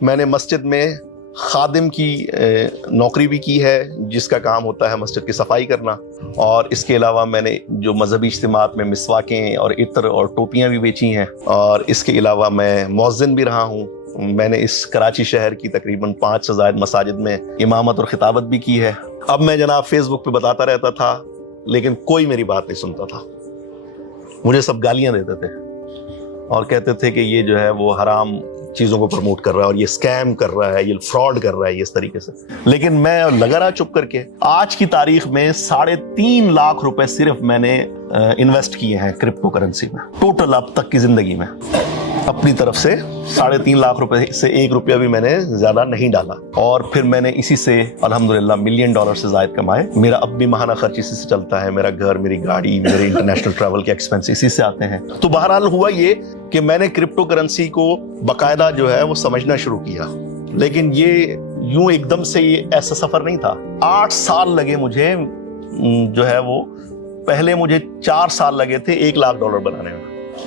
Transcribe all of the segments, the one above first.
میں نے مسجد میں خادم کی نوکری بھی کی ہے، جس کا کام ہوتا ہے مسجد کی صفائی کرنا، اور اس کے علاوہ میں نے جو مذہبی اجتماعات میں مسواکیں اور عطر اور ٹوپیاں بھی بیچی ہیں، اور اس کے علاوہ میں مؤذن بھی رہا ہوں۔ میں نے اس کراچی شہر کی تقریباً 5 سے زائد مساجد میں امامت اور خطابت بھی کی ہے۔ اب میں جناب فیس بک پہ بتاتا رہتا تھا، لیکن کوئی میری بات نہیں سنتا تھا، مجھے سب گالیاں دیتے تھے اور کہتے تھے کہ یہ جو ہے وہ حرام چیزوں کو پروموٹ کر رہا ہے اور یہ سکیم کر رہا ہے، یہ فراڈ کر رہا ہے، یہ اس طریقے سے۔ لیکن میں لگا رہا چپ کر کے۔ آج کی تاریخ میں 3.5 لاکھ روپے صرف میں نے انویسٹ کیے ہیں کرپٹو کرنسی میں، ٹوٹل اب تک کی زندگی میں اپنی طرف سے 3.5 لاکھ روپے سے 1 روپیہ بھی میں نے زیادہ نہیں ڈالا، اور پھر میں نے اسی سے الحمدللہ $1 ملین سے زائد کمائے۔ میرا اب بھی ماہانہ خرچ اسی سے چلتا ہے، میرا گھر، میری گاڑی، میرے انٹرنیشنل ٹریول کے ایکسپینس اسی سے آتے ہیں۔ تو بہرحال ہوا یہ کہ میں نے کرپٹو کرنسی کو باقاعدہ جو ہے وہ سمجھنا شروع کیا، لیکن یہ یوں ایک دم سے یہ ایسا سفر نہیں تھا۔ 8 سال لگے مجھے، جو ہے وہ پہلے مجھے 4 سال لگے تھے $1 لاکھ بنانے میں،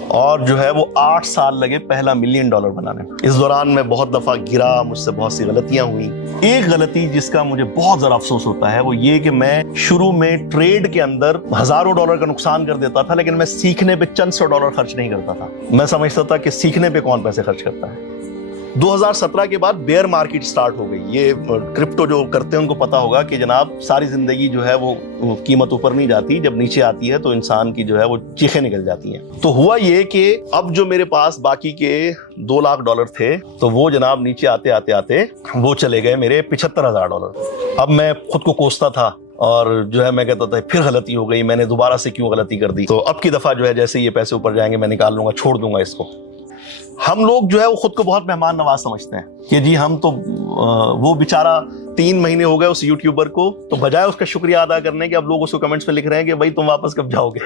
اور جو ہے وہ 8 سال لگے پہلا $1 ملین بنانے میں۔ اس دوران میں بہت دفعہ گرا، مجھ سے بہت سی غلطیاں ہوئی۔ ایک غلطی جس کا مجھے بہت زیادہ افسوس ہوتا ہے وہ یہ کہ میں شروع میں ٹریڈ کے اندر ہزاروں ڈالر کا نقصان کر دیتا تھا، لیکن میں سیکھنے پہ چند سو ڈالر خرچ نہیں کرتا تھا۔ میں سمجھتا تھا کہ سیکھنے پہ کون پیسے خرچ کرتا ہے۔ 2017 کے بعد بیئر مارکیٹ سٹارٹ ہو گئی۔ یہ کرپٹو جو کرتے ہیں ان کو پتا ہوگا کہ جناب ساری زندگی جو ہے وہ قیمت اوپر نہیں جاتی، جب نیچے آتی ہے تو انسان کی جو ہے وہ چیخیں نکل جاتی ہیں۔ تو ہوا یہ کہ اب جو میرے پاس باقی کے $2 لاکھ تھے، تو وہ جناب نیچے آتے آتے آتے وہ چلے گئے میرے $75,000۔ اب میں خود کو کوستا تھا اور جو ہے میں کہتا تھا پھر غلطی ہو گئی، میں نے دوبارہ سے کیوں غلطی کر دی۔ تو اب کی دفعہ جو ہے جیسے یہ پیسے اوپر جائیں گے میں نکال لوں گا، چھوڑ دوں گا اس کو۔ ہم لوگ جو ہے وہ خود کو بہت مہمان نواز سمجھتے ہیں کہ جی ہم تو وہ بیچارہ 3 مہینے ہو گئے اس یوٹیوبر کو، تو بجائے اس کا شکریہ ادا کرنے کے اب لوگ اس کو کمنٹس میں لکھ رہے ہیں کہ بھائی تم واپس کب جاؤ گے۔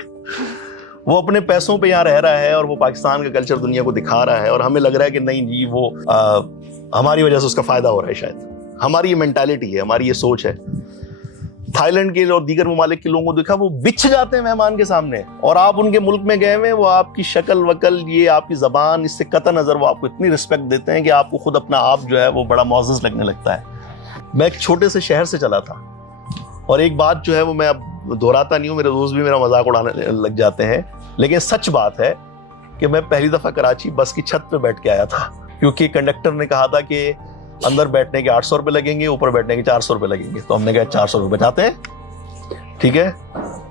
وہ اپنے پیسوں پہ یہاں رہ رہا ہے اور وہ پاکستان کا کلچر دنیا کو دکھا رہا ہے، اور ہمیں لگ رہا ہے کہ نہیں جی وہ ہماری وجہ سے اس کا فائدہ ہو رہا ہے۔ شاید ہماری یہ مینٹالٹی ہے، ہماری یہ سوچ ہے۔ تھائی لینڈ کے اور دیگر ممالک کے لوگوں کو دیکھا وہ بچھ جاتے ہیں مہمان کے سامنے، اور آپ ان کے ملک میں گئے ہوئے، وہ آپ کی شکل وکل، یہ آپ کی زبان، اس سے قطع نظر وہ آپ کو اتنی رسپیکٹ دیتے ہیں کہ آپ کو خود اپنا آپ جو ہے وہ بڑا معزز لگنے لگتا ہے۔ میں ایک چھوٹے سے شہر سے چلا تھا، اور ایک بات جو ہے وہ میں اب دہراتا نہیں ہوں، میرے دوست بھی میرا مذاق اڑانے لگ جاتے ہیں، لیکن سچ بات ہے کہ میں پہلی دفعہ کراچی بس کی چھت پہ بیٹھ کے آیا تھا، کیونکہ کنڈکٹر نے کہا تھا کہ اندر بیٹھنے کے 800 روپے لگیں گے، اوپر بیٹھنے کے 400 روپے لگیں گے۔ تو ہم نے کہا 400 روپے بچاتے ہیں، ٹھیک ہے۔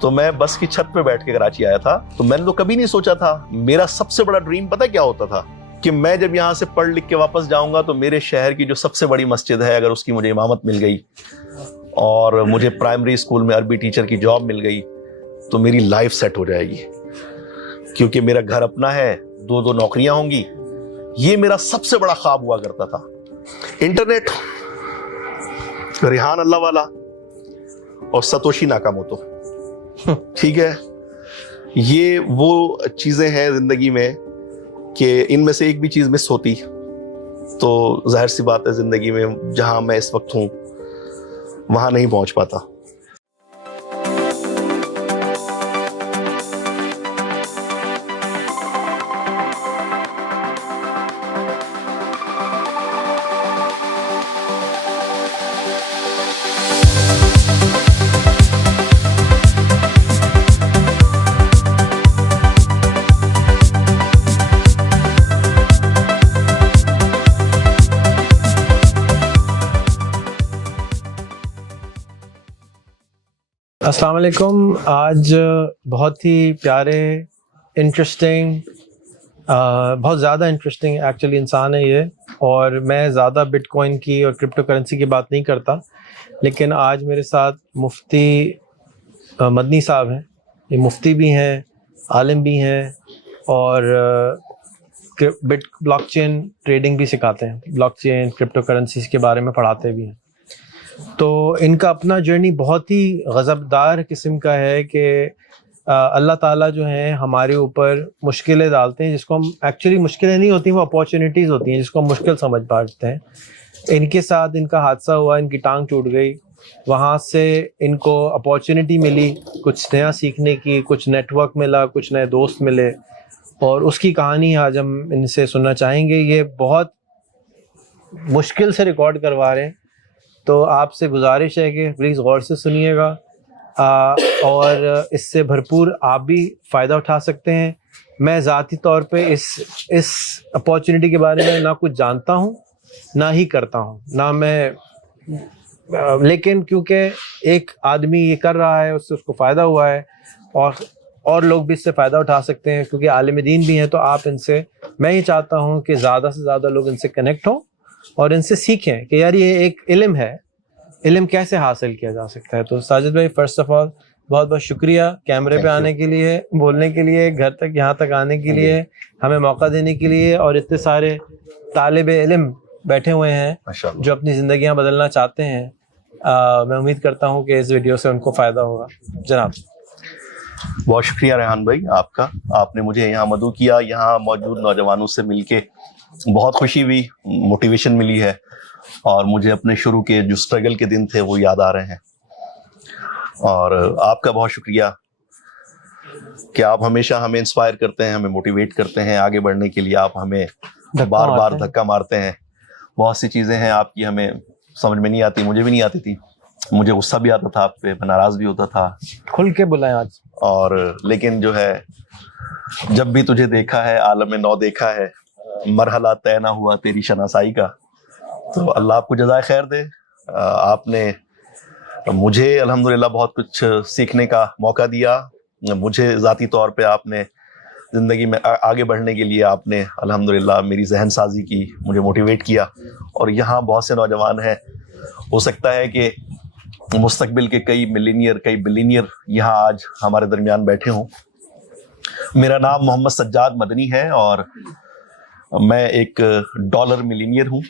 تو میں بس کی چھت پہ بیٹھ کے کراچی آیا تھا۔ تو میں نے تو کبھی نہیں سوچا تھا، میرا سب سے بڑا ڈریم پتہ کیا ہوتا تھا کہ میں جب یہاں سے پڑھ لکھ کے واپس جاؤں گا تو میرے شہر کی جو سب سے بڑی مسجد ہے، اگر اس کی مجھے امامت مل گئی اور مجھے پرائمری اسکول میں عربی ٹیچر کی جاب مل گئی، تو میری لائف سیٹ ہو جائے گی، کیونکہ میرا گھر اپنا ہے، 2 نوکریاں ہوں گی۔ یہ میرا سب سے بڑا خواب ہوا کرتا تھا۔ انٹرنیٹ، ریحان اللہ والا اور ستوشی ناکاموتو، ٹھیک ہے، یہ وہ چیزیں ہیں زندگی میں کہ ان میں سے ایک بھی چیز مس ہوتی تو ظاہر سی بات ہے زندگی میں جہاں میں اس وقت ہوں وہاں نہیں پہنچ پاتا۔ السلام علیکم۔ آج بہت ہی پیارے، انٹرسٹنگ، بہت زیادہ انٹرسٹنگ ایکچولی انسان ہے یہ، اور میں زیادہ بٹ کوائن کی اور کرپٹو کرنسی کی بات نہیں کرتا، لیکن آج میرے ساتھ مفتی مدنی صاحب ہیں۔ یہ مفتی بھی ہیں، عالم بھی ہیں، اور بلاک چین ٹریڈنگ بھی سکھاتے ہیں، بلاک چین کرپٹو کرنسیز کے بارے میں پڑھاتے بھی ہیں۔ تو ان کا اپنا جرنی بہت ہی غضبدار قسم کا ہے کہ اللہ تعالیٰ جو ہیں ہمارے اوپر مشکلیں ڈالتے ہیں، جس کو ہم ایکچولی مشکلیں نہیں ہوتی، وہ اپارچونیٹیز ہوتی ہیں جس کو ہم مشکل سمجھ پاتے ہیں۔ ان کے ساتھ ان کا حادثہ ہوا، ان کی ٹانگ ٹوٹ گئی، وہاں سے ان کو اپارچونیٹی ملی کچھ نیا سیکھنے کی، کچھ نیٹ ورک ملا، کچھ نئے دوست ملے، اور اس کی کہانی آج ہم ان سے سننا چاہیں گے۔ یہ بہت مشکل سے ریکارڈ کروا رہے ہیں، تو آپ سے گزارش ہے کہ پلیز غور سے سنیے گا، اور اس سے بھرپور آپ بھی فائدہ اٹھا سکتے ہیں۔ میں ذاتی طور پہ اس اپارچونیٹی کے بارے میں نہ کچھ جانتا ہوں نہ ہی کرتا ہوں، نہ میں، لیکن کیونکہ ایک آدمی یہ کر رہا ہے، اس سے اس کو فائدہ ہوا ہے، اور لوگ بھی اس سے فائدہ اٹھا سکتے ہیں کیونکہ عالم دین بھی ہیں، تو آپ ان سے، میں یہ چاہتا ہوں کہ زیادہ سے زیادہ لوگ ان سے کنیکٹ ہوں اور ان سے سیکھیں کہ یار یہ ایک علم ہے، علم کیسے حاصل کیا جا سکتا ہے۔ تو ساجد بھائی، فرسٹ آف آل بہت بہت شکریہ کیمرے پہ آنے کے لیے، بولنے کے لیے، گھر تک یہاں تک آنے کے لیے، ہمیں موقع دینے کے لیے، اور اتنے سارے طالب علم بیٹھے ہوئے ہیں جو اپنی زندگیاں بدلنا چاہتے ہیں۔ میں امید کرتا ہوں کہ اس ویڈیو سے ان کو فائدہ ہوگا۔ جناب بہت شکریہ ریحان بھائی آپ کا، آپ نے مجھے یہاں مدعو کیا، یہاں موجود نوجوانوں سے مل کے بہت خوشی ہوئی، موٹیویشن ملی ہے، اور مجھے اپنے شروع کے جو سٹرگل کے دن تھے وہ یاد آ رہے ہیں، اور آپ کا بہت شکریہ کہ آپ ہمیشہ ہمیں انسپائر کرتے ہیں، ہمیں موٹیویٹ کرتے ہیں آگے بڑھنے کے لیے، آپ ہمیں بار بار دھکا مارتے ہیں۔ بہت سی چیزیں ہیں آپ کی ہمیں سمجھ میں نہیں آتی، مجھے بھی نہیں آتی تھی، مجھے غصہ بھی آتا تھا آپ پہ، میں ناراض بھی ہوتا تھا، کھل کے بلائیں آج، اور لیکن جو ہے جب بھی تجھے دیکھا ہے عالم نو دیکھا ہے، مرحلہ طے نہ ہوا تیری شناسائی کا، تو اللہ آپ کو جزائے خیر دے۔ آپ نے مجھے الحمدللہ بہت کچھ سیکھنے کا موقع دیا، مجھے ذاتی طور پہ آپ نے زندگی میں آگے بڑھنے کے لیے آپ نے الحمدللہ میری ذہن سازی کی، مجھے موٹیویٹ کیا، اور یہاں بہت سے نوجوان ہیں، ہو سکتا ہے کہ مستقبل کے کئی ملینئر، کئی بلینئر یہاں آج ہمارے درمیان بیٹھے ہوں۔ میرا نام محمد سجاد مدنی ہے، اور میں ایک ڈالر ملینئر ہوں۔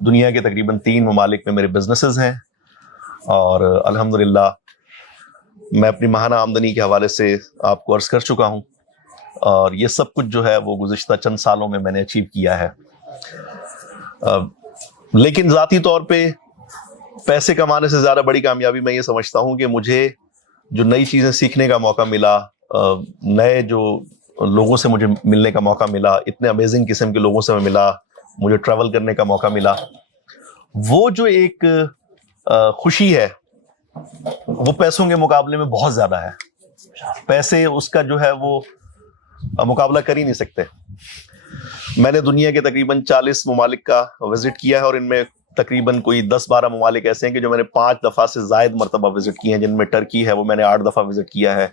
دنیا کے تقریباً 3 ممالک میں میرے بزنسز ہیں، اور الحمدللہ میں اپنی ماہانہ آمدنی کے حوالے سے آپ کو عرض کر چکا ہوں، اور یہ سب کچھ جو ہے وہ گزشتہ چند سالوں میں نے اچیو کیا ہے۔ لیکن ذاتی طور پہ پیسے کمانے سے زیادہ بڑی کامیابی میں یہ سمجھتا ہوں کہ مجھے جو نئی چیزیں سیکھنے کا موقع ملا، نئے جو لوگوں سے مجھے ملنے کا موقع ملا، اتنے امیزنگ قسم کے لوگوں سے میں ملا، مجھے ٹریول کرنے کا موقع ملا، وہ جو ایک خوشی ہے وہ پیسوں کے مقابلے میں بہت زیادہ ہے۔ پیسے اس کا جو ہے وہ مقابلہ کر ہی نہیں سکتے۔ میں نے دنیا کے تقریباً 40 ممالک کا وزٹ کیا ہے، اور ان میں تقریباً کوئی 10-12 ممالک ایسے ہیں کہ جو میں نے 5 دفعہ سے زائد مرتبہ وزٹ کیے ہیں، جن میں ٹرکی ہے وہ میں نے 8 دفعہ وزٹ کیا ہے،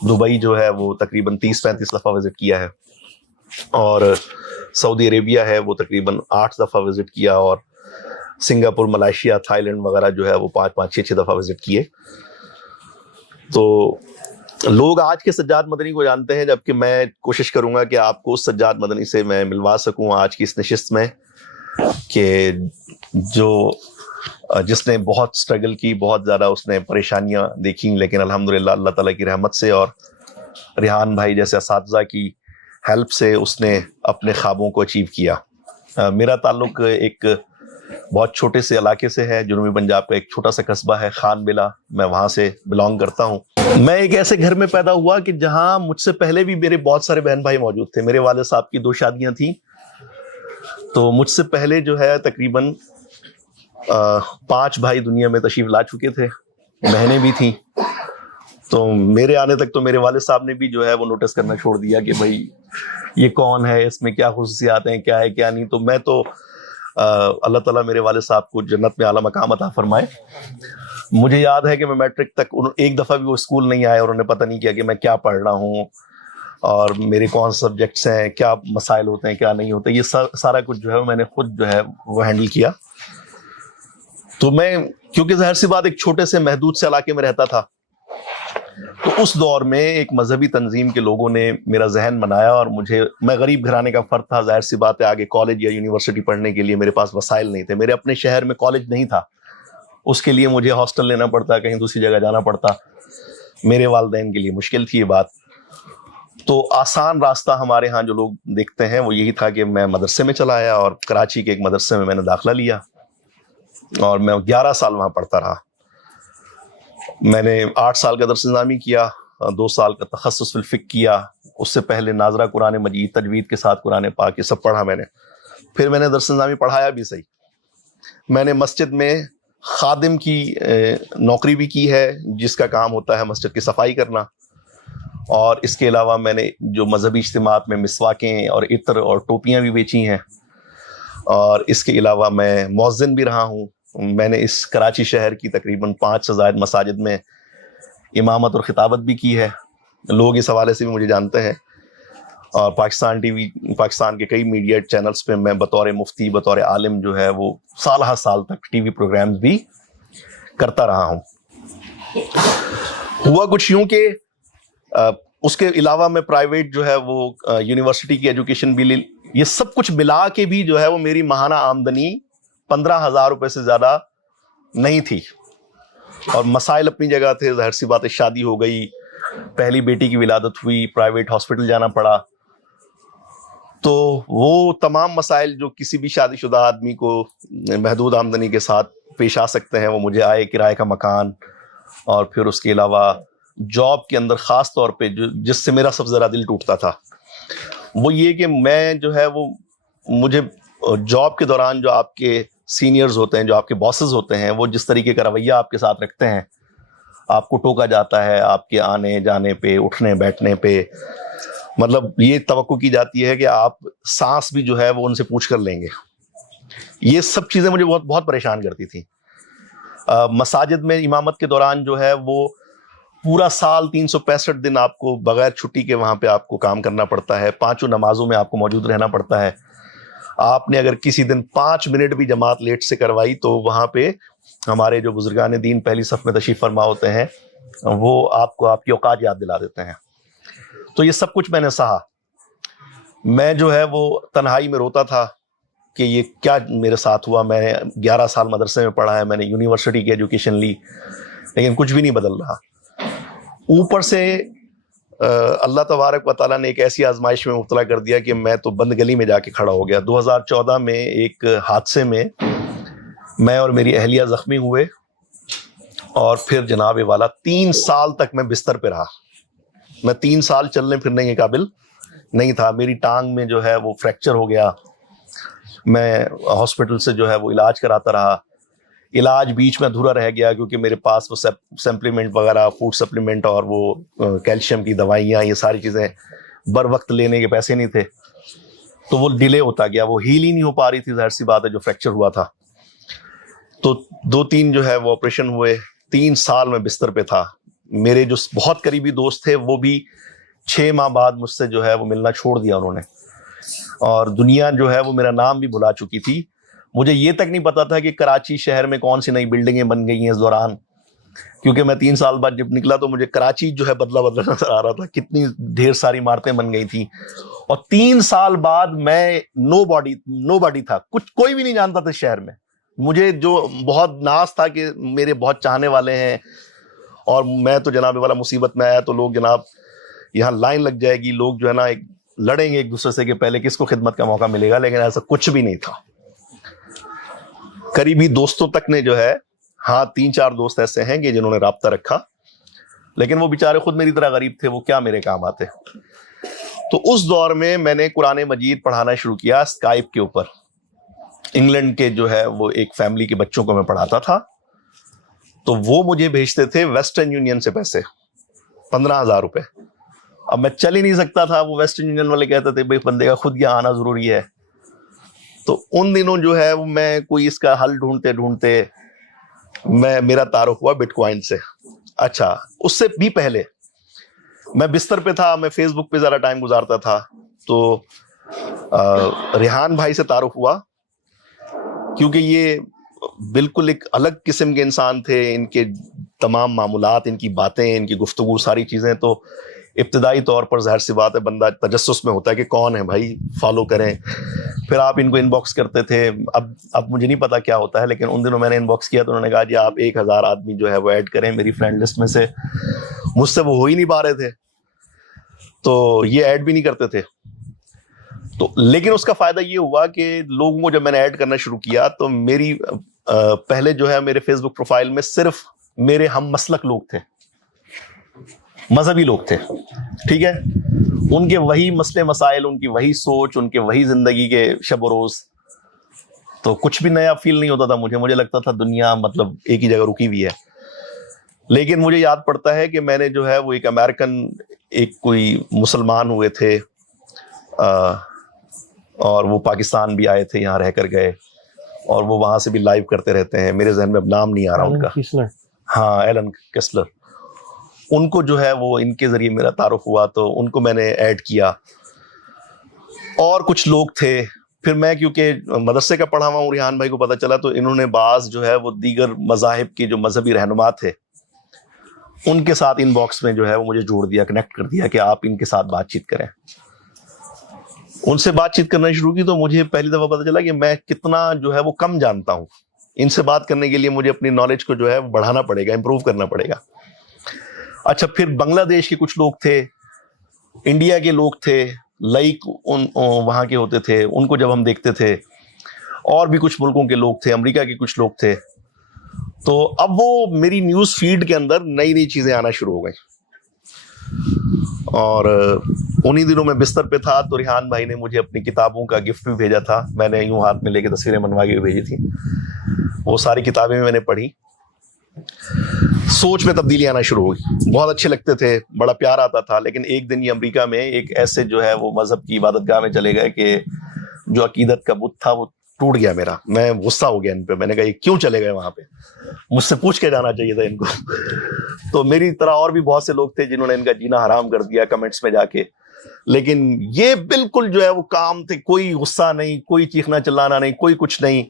دبئی جو ہے وہ تقریباً 30-35 دفعہ وزٹ کیا ہے، اور سعودی عربیہ ہے وہ تقریباً 8 دفعہ وزٹ کیا، اور سنگاپور، ملائیشیا، تھائی لینڈ وغیرہ جو ہے وہ 5-6 دفعہ وزٹ کیے۔ تو لوگ آج کے سجاد مدنی کو جانتے ہیں، جبکہ میں کوشش کروں گا کہ آپ کو اس سجاد مدنی سے میں ملوا سکوں آج کی اس نشست میں، کہ جس نے بہت سٹرگل کی، بہت زیادہ اس نے پریشانیاں دیکھی، لیکن الحمدللہ اللہ تعالیٰ کی رحمت سے اور ریحان بھائی جیسے اساتذہ کی ہیلپ سے اس نے اپنے خوابوں کو اچیو کیا۔ میرا تعلق ایک بہت چھوٹے سے علاقے سے ہے، جنوبی پنجاب کا ایک چھوٹا سا قصبہ ہے خان بلا، میں وہاں سے بلانگ کرتا ہوں۔ میں ایک ایسے گھر میں پیدا ہوا کہ جہاں مجھ سے پہلے بھی میرے بہت سارے بہن بھائی موجود تھے۔ میرے والد صاحب کی 2 شادیاں تھیں، تو مجھ سے پہلے جو ہے تقریباً 5 بھائی دنیا میں تشریف لا چکے تھے، بہنیں بھی تھیں۔ تو میرے آنے تک تو میرے والد صاحب نے بھی جو ہے وہ نوٹس کرنا چھوڑ دیا کہ بھائی یہ کون ہے، اس میں کیا خصوصیات ہیں، کیا ہے کیا نہیں۔ تو میں تو اللہ تعالیٰ میرے والد صاحب کو جنت میں اعلیٰ مقام عطا فرمائے۔ مجھے یاد ہے کہ میں میٹرک تک ایک دفعہ بھی وہ اسکول نہیں آئے، اور انہوں نے پتہ نہیں کیا کہ میں کیا پڑھ رہا ہوں اور میرے کون سبجیکٹس ہیں، کیا مسائل ہوتے ہیں، کیا نہیں ہوتے۔ یہ سارا کچھ جو ہے میں نے خود جو ہے وہ ہینڈل کیا۔ تو میں کیونکہ ظاہر سی بات ایک چھوٹے سے محدود سے علاقے میں رہتا تھا، تو اس دور میں ایک مذہبی تنظیم کے لوگوں نے میرا ذہن بنایا، اور میں غریب گھرانے کا فرد تھا، ظاہر سی بات ہے آگے کالج یا یونیورسٹی پڑھنے کے لیے میرے پاس وسائل نہیں تھے، میرے اپنے شہر میں کالج نہیں تھا، اس کے لیے مجھے ہاسٹل لینا پڑتا، کہیں دوسری جگہ جانا پڑتا، میرے والدین کے لیے مشکل تھی یہ بات۔ تو آسان راستہ ہمارے ہاں جو لوگ دیکھتے ہیں وہ یہی تھا کہ میں مدرسے میں چلا آیا، اور کراچی کے ایک مدرسے میں نے داخلہ لیا، اور میں 11 سال وہاں پڑھتا رہا۔ میں نے 8 سال کا درس نظامی کیا، 2 سال کا تخصص فی الفقہ کیا، اس سے پہلے ناظرہ قرآن مجید تجوید کے ساتھ قرآن پاک یہ سب پڑھا میں نے۔ پھر میں نے درس نظامی پڑھایا بھی صحیح. میں نے مسجد میں خادم کی نوکری بھی کی ہے, جس کا کام ہوتا ہے مسجد کی صفائی کرنا, اور اس کے علاوہ میں نے جو مذہبی اجتماعات میں مسواکیں اور عطر اور ٹوپیاں بھی بیچی ہیں, اور اس کے علاوہ میں مؤذن بھی رہا ہوں. میں نے اس کراچی شہر کی تقریباً 5 سے زائد مساجد میں امامت اور خطابت بھی کی ہے. لوگ اس حوالے سے بھی مجھے جانتے ہیں, اور پاکستان ٹی وی, پاکستان کے کئی میڈیا چینلز پہ میں بطور مفتی, بطور عالم جو ہے وہ سالہ سال تک ٹی وی پروگرامز بھی کرتا رہا ہوں. ہوا کچھ یوں کہ اس کے علاوہ میں پرائیویٹ جو ہے وہ یونیورسٹی کی ایجوکیشن بھی لی. یہ سب کچھ ملا کے بھی جو ہے وہ میری ماہانہ آمدنی 15,000 روپے سے زیادہ نہیں تھی, اور مسائل اپنی جگہ تھے. ظاہر سی بات ہے, شادی ہو گئی, پہلی بیٹی کی ولادت ہوئی, پرائیویٹ ہاسپٹل جانا پڑا, تو وہ تمام مسائل جو کسی بھی شادی شدہ آدمی کو محدود آمدنی کے ساتھ پیش آ سکتے ہیں, وہ مجھے آئے. کرائے کا مکان, اور پھر اس کے علاوہ جاب کے اندر خاص طور پہ جس سے میرا سب سے زیادہ دل ٹوٹتا تھا, وہ یہ کہ میں جو ہے وہ, مجھے جاب کے دوران جو آپ کے سینئرز ہوتے ہیں, جو آپ کے باسز ہوتے ہیں, وہ جس طریقے کا رویہ آپ کے ساتھ رکھتے ہیں, آپ کو ٹوکا جاتا ہے آپ کے آنے جانے پہ, اٹھنے بیٹھنے پہ, مطلب یہ توقع کی جاتی ہے کہ آپ سانس بھی جو ہے وہ ان سے پوچھ کر لیں گے. یہ سب چیزیں مجھے بہت بہت پریشان کرتی تھیں. مساجد میں امامت کے دوران جو ہے وہ پورا سال 365 دن آپ کو بغیر چھٹی کے وہاں پہ آپ کو کام کرنا پڑتا ہے. 5 نمازوں میں آپ کو موجود رہنا پڑتا ہے. آپ نے اگر کسی دن 5 منٹ بھی جماعت لیٹ سے کروائی تو وہاں پہ ہمارے جو بزرگان دین پہلی صف میں تشریف فرما ہوتے ہیں, وہ آپ کو آپ کی اوقات یاد دلا دیتے ہیں. تو یہ سب کچھ میں نے سہا. میں جو ہے وہ تنہائی میں روتا تھا کہ یہ کیا میرے ساتھ ہوا. میں نے 11 سال مدرسے میں پڑھا ہے, میں نے یونیورسٹی کی ایجوکیشن لی, لیکن کچھ بھی نہیں بدل رہا. اوپر سے اللہ تبارک و تعالیٰ نے ایک ایسی آزمائش میں مبتلا کر دیا کہ میں تو بند گلی میں جا کے کھڑا ہو گیا. 2014 میں ایک حادثے میں میں اور میری اہلیہ زخمی ہوئے, اور پھر جناب والا 3 سال تک میں بستر پہ رہا. میں 3 سال چلنے پھرنے کے قابل نہیں تھا. میری ٹانگ میں جو ہے وہ فریکچر ہو گیا. میں ہاسپٹل سے جو ہے وہ علاج کراتا رہا. علاج بیچ میں ادھورا رہ گیا کیونکہ میرے پاس وہ سپلیمنٹ وغیرہ, فوڈ سپلیمنٹ اور وہ کیلشیم کی دوائیاں, یہ ساری چیزیں بر وقت لینے کے پیسے نہیں تھے, تو وہ ڈیلے ہوتا گیا. وہ ہیل ہی نہیں ہو پا رہی تھی, ظاہر سی بات ہے, جو فریکچر ہوا تھا. تو 2-3 جو ہے وہ آپریشن ہوئے. 3 سال میں بستر پہ تھا. میرے جو بہت قریبی دوست تھے وہ بھی 6 ماہ بعد مجھ سے جو ہے وہ ملنا چھوڑ دیا انہوں نے, اور دنیا جو ہے وہ میرا نام بھی بھلا چکی تھی. مجھے یہ تک نہیں پتا تھا کہ کراچی شہر میں کون سی نئی بلڈنگیں بن گئی ہیں اس دوران, کیونکہ میں 3 سال بعد جب نکلا تو مجھے کراچی جو ہے بدلا بدلا نظر آ رہا تھا. کتنی ڈھیر ساری عمارتیں بن گئی تھیں, اور 3 سال بعد میں نو باڈی تھا. کوئی بھی نہیں جانتا تھا شہر میں. مجھے جو بہت ناز تھا کہ میرے بہت چاہنے والے ہیں, اور میں تو جناب والا مصیبت میں آیا تو لوگ جناب یہاں لائن لگ جائے گی, لوگ جو ہے نا لڑیں گے ایک دوسرے سے کہ پہلے کس کو خدمت کا موقع ملے گا. لیکن ایسا کچھ بھی نہیں تھا. قریبی دوستوں تک نے جو ہے, ہاں 3-4 دوست ایسے ہیں کہ جنہوں نے رابطہ رکھا, لیکن وہ بیچارے خود میری طرح غریب تھے, وہ کیا میرے کام آتے. تو اس دور میں میں نے قرآن مجید پڑھانا شروع کیا اسکائپ کے اوپر. انگلینڈ کے جو ہے وہ ایک فیملی کے بچوں کو میں پڑھاتا تھا, تو وہ مجھے بھیجتے تھے ویسٹرن یونین سے پیسے 15,000 روپے. اب میں چل ہی نہیں سکتا تھا. وہ ویسٹرن یونین والے کہتے تھے بھائی بندے کا خود یہاں آنا ضروری ہے. تو ان دنوں جو ہے وہ میں کوئی اس کا حل ڈھونڈتے میرا تعارف ہوا بٹ کوائن سے. اچھا, اس سے بھی پہلے میں بستر پہ تھا, میں فیس بک پہ زیادہ ٹائم گزارتا تھا. تو ریحان بھائی سے تعارف ہوا, کیونکہ یہ بالکل ایک الگ قسم کے انسان تھے. ان کے تمام معمولات, ان کی باتیں, ان کی گفتگو, ساری چیزیں. تو ابتدائی طور پر ظاہر سی بات ہے بندہ تجسس میں ہوتا ہے کہ کون ہے بھائی, فالو کریں. پھر آپ ان کو ان باکس کرتے تھے. اب مجھے نہیں پتا کیا ہوتا ہے, لیکن ان دنوں میں نے ان باکس کیا تو انہوں نے کہا جی آپ 1,000 آدمی جو ہے وہ ایڈ کریں میری فرینڈ لسٹ میں سے. مجھ سے وہ ہو ہی نہیں پا رہے تھے, تو یہ ایڈ بھی نہیں کرتے تھے. تو لیکن اس کا فائدہ یہ ہوا کہ لوگوں کو جب میں نے ایڈ کرنا شروع کیا تو میری پہلے جو ہے میرے فیس بک پروفائل میں صرف میرے ہم مسلک لوگ تھے, مذہبی لوگ تھے. ٹھیک ہے, ان کے وہی مسئلے مسائل, ان کی وہی سوچ, ان کے وہی زندگی کے شب و روز, تو کچھ بھی نیا فیل نہیں ہوتا تھا مجھے لگتا تھا دنیا مطلب ایک ہی جگہ رکی ہوئی ہے. لیکن مجھے یاد پڑتا ہے کہ میں نے جو ہے وہ ایک امریکن ایک کوئی مسلمان ہوئے تھے اور وہ پاکستان بھی آئے تھے, یہاں رہ کر گئے, اور وہ وہاں سے بھی لائیو کرتے رہتے ہیں, میرے ذہن میں اب نام نہیں آ رہا ان کا. ہاں, ایلن کیسلر. ان کو جو ہے وہ ان کے ذریعے میرا تعارف ہوا تو ان کو میں نے ایڈ کیا, اور کچھ لوگ تھے. پھر میں کیونکہ مدرسے کا پڑھا ہوا ہوں, ریحان بھائی کو پتہ چلا تو انہوں نے بعض جو ہے وہ دیگر مذاہب کے جو مذہبی رہنما تھے ان کے ساتھ ان باکس میں جو ہے وہ مجھے جوڑ دیا, کنیکٹ کر دیا کہ آپ ان کے ساتھ بات چیت کریں. ان سے بات چیت کرنا شروع کی تو مجھے پہلی دفعہ پتہ چلا کہ میں کتنا جو ہے وہ کم جانتا ہوں. ان سے بات کرنے کے لیے مجھے اپنی نالج کو جو ہے بڑھانا پڑے گا, امپروو کرنا پڑے گا. اچھا, پھر بنگلہ دیش کے کچھ لوگ تھے, انڈیا کے لوگ تھے, لائک وہاں کے ہوتے تھے, ان کو جب ہم دیکھتے تھے, اور بھی کچھ ملکوں کے لوگ تھے, امریکہ کے کچھ لوگ تھے. تو اب وہ میری نیوز فیڈ کے اندر نئی نئی چیزیں آنا شروع ہو گئیں. اور انہی دنوں میں بستر پہ تھا تو ریحان بھائی نے مجھے اپنی کتابوں کا گفٹ بھی بھیجا تھا. میں نے یوں ہاتھ میں لے کے تصویریں بنوا کے بھیجی تھی. وہ ساری کتابیں میں نے پڑھی, سوچ میں تبدیلی آنا شروع ہوئی. بہت اچھے لگتے تھے, بڑا پیار آتا تھا. لیکن ایک دن یہ امریکہ میں ایک ایسے جو ہے وہ مذہب کی عبادت گاہ میں چلے گئے کہ جو عقیدت کا بت تھا وہ ٹوٹ گیا میرا. میں غصہ ہو گیا ان پہ. میں نے کہا یہ کیوں چلے گئے وہاں پہ, مجھ سے پوچھ کے جانا چاہیے تھا ان کو. تو میری طرح اور بھی بہت سے لوگ تھے جنہوں نے ان کا جینا حرام کر دیا کمنٹس میں جا کے. لیکن یہ بالکل جو ہے وہ کام تھے, کوئی غصہ نہیں, کوئی چیخنا چلانا نہیں, کوئی کچھ نہیں.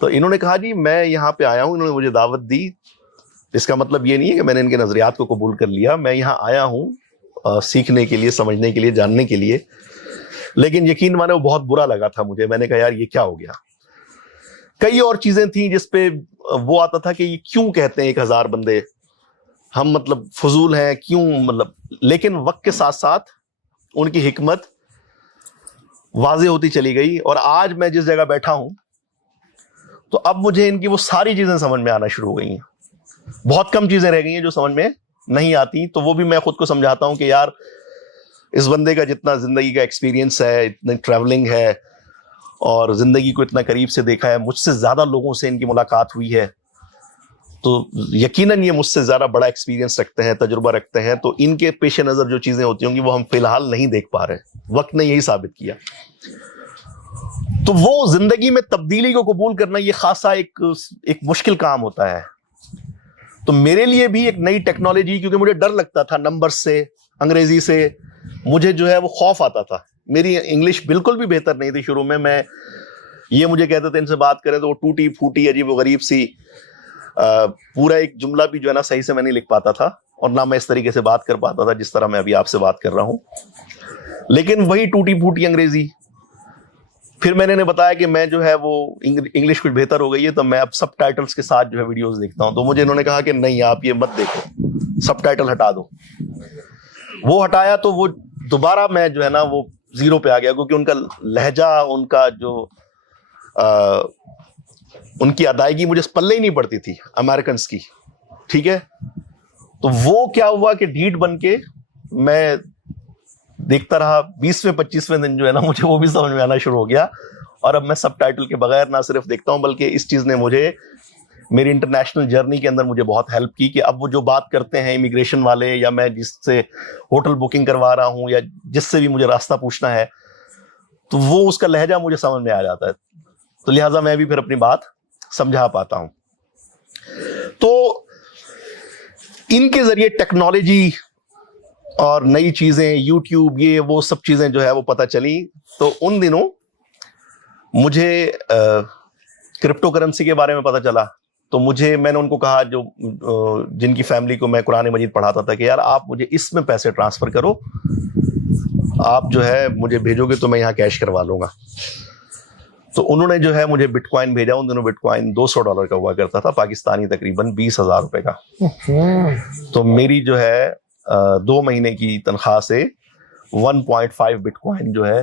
تو انہوں نے کہا جی میں یہاں پہ آیا ہوں, انہوں نے مجھے دعوت دی. اس کا مطلب یہ نہیں ہے کہ میں نے ان کے نظریات کو قبول کر لیا. میں یہاں آیا ہوں سیکھنے کے لیے, سمجھنے کے لیے, جاننے کے لیے. لیکن یقین مانے وہ بہت برا لگا تھا مجھے. میں نے کہا یار یہ کیا ہو گیا. کئی اور چیزیں تھیں جس پہ وہ آتا تھا کہ یہ کیوں کہتے ہیں 1000 بندے, ہم مطلب فضول ہیں کیوں مطلب. لیکن وقت کے ساتھ ساتھ ان کی حکمت واضح ہوتی چلی گئی. اور آج میں جس جگہ بیٹھا ہوں تو اب مجھے ان کی وہ ساری چیزیں سمجھ میں آنا شروع ہو گئی ہیں. بہت کم چیزیں رہ گئی ہیں جو سمجھ میں نہیں آتی. تو وہ بھی میں خود کو سمجھاتا ہوں کہ یار اس بندے کا جتنا زندگی کا ایکسپیرینس ہے, اتنی ٹریولنگ ہے, اور زندگی کو اتنا قریب سے دیکھا ہے, مجھ سے زیادہ لوگوں سے ان کی ملاقات ہوئی ہے, تو یقیناً یہ مجھ سے زیادہ بڑا ایکسپیرینس رکھتے ہیں, تجربہ رکھتے ہیں. تو ان کے پیش نظر جو چیزیں ہوتی ہوں گی وہ ہم فی الحال نہیں دیکھ پا رہے. وقت نے یہی ثابت کیا. تو وہ زندگی میں تبدیلی کو قبول کرنا یہ خاصا ایک مشکل کام ہوتا ہے. تو میرے لیے بھی ایک نئی ٹیکنالوجی, کیونکہ مجھے ڈر لگتا تھا نمبر سے, انگریزی سے, مجھے جو ہے وہ خوف آتا تھا. میری انگلش بالکل بھی بہتر نہیں تھی شروع میں یہ مجھے کہتے تھے ان سے بات کریں تو وہ ٹوٹی پھوٹی عجیب و غریب سی, پورا ایک جملہ بھی جو ہے نا صحیح سے میں نہیں لکھ پاتا تھا, اور نہ میں اس طریقے سے بات کر پاتا تھا جس طرح میں ابھی آپ سے بات کر رہا ہوں. لیکن وہی ٹوٹی پھوٹی انگریزی. پھر میں نے بتایا کہ میں جو ہے وہ انگلش کچھ بہتر ہو گئی ہے تو میں اب سب ٹائٹلز کے ساتھ جو ہے ویڈیوز دیکھتا ہوں. تو مجھے انہوں نے کہا کہ نہیں آپ یہ مت دیکھو, سب ٹائٹل ہٹا دو. وہ ہٹایا تو وہ دوبارہ میں جو ہے نا وہ زیرو پہ آ گیا, کیونکہ ان کا لہجہ, ان کا جو ان کی ادائیگی مجھے پلے ہی نہیں پڑتی تھی امریکنز کی. ٹھیک ہے, تو وہ کیا ہوا کہ ڈھیٹ بن کے میں دیکھتا رہا. 20ویں 25ویں دن جو ہے نا مجھے وہ بھی سمجھ میں آنا شروع ہو گیا, اور اب میں سب ٹائٹل کے بغیر نہ صرف دیکھتا ہوں بلکہ اس چیز نے مجھے میری انٹرنیشنل جرنی کے اندر مجھے بہت ہیلپ کی کہ اب وہ جو بات کرتے ہیں امیگریشن والے, یا میں جس سے ہوٹل بکنگ کروا رہا ہوں, یا جس سے بھی مجھے راستہ پوچھنا ہے, تو وہ اس کا لہجہ مجھے سمجھ میں آ جاتا ہے. تو لہٰذا میں بھی پھر اپنی بات سمجھا پاتا ہوں. تو ان کے ذریعے ٹیکنالوجی اور نئی چیزیں, یوٹیوب, یہ وہ سب چیزیں جو ہے وہ پتہ چلی. تو ان دنوں مجھے کرپٹو کرنسی کے بارے میں پتہ چلا. تو میں نے ان کو کہا جو جن کی فیملی کو میں قرآن مجید پڑھاتا تھا کہ یار آپ مجھے اس میں پیسے ٹرانسفر کرو, آپ جو ہے مجھے بھیجو گے تو میں یہاں کیش کروا لوں گا. تو انہوں نے جو ہے مجھے بٹ کوائن بھیجا. ان دنوں بٹ کوائن $200 کا ہوا کرتا تھا, پاکستانی تقریباً 20,000 روپے کا. تو میری جو ہے 2 مہینے کی تنخواہ سے 1.5 بٹ کوائن جو ہے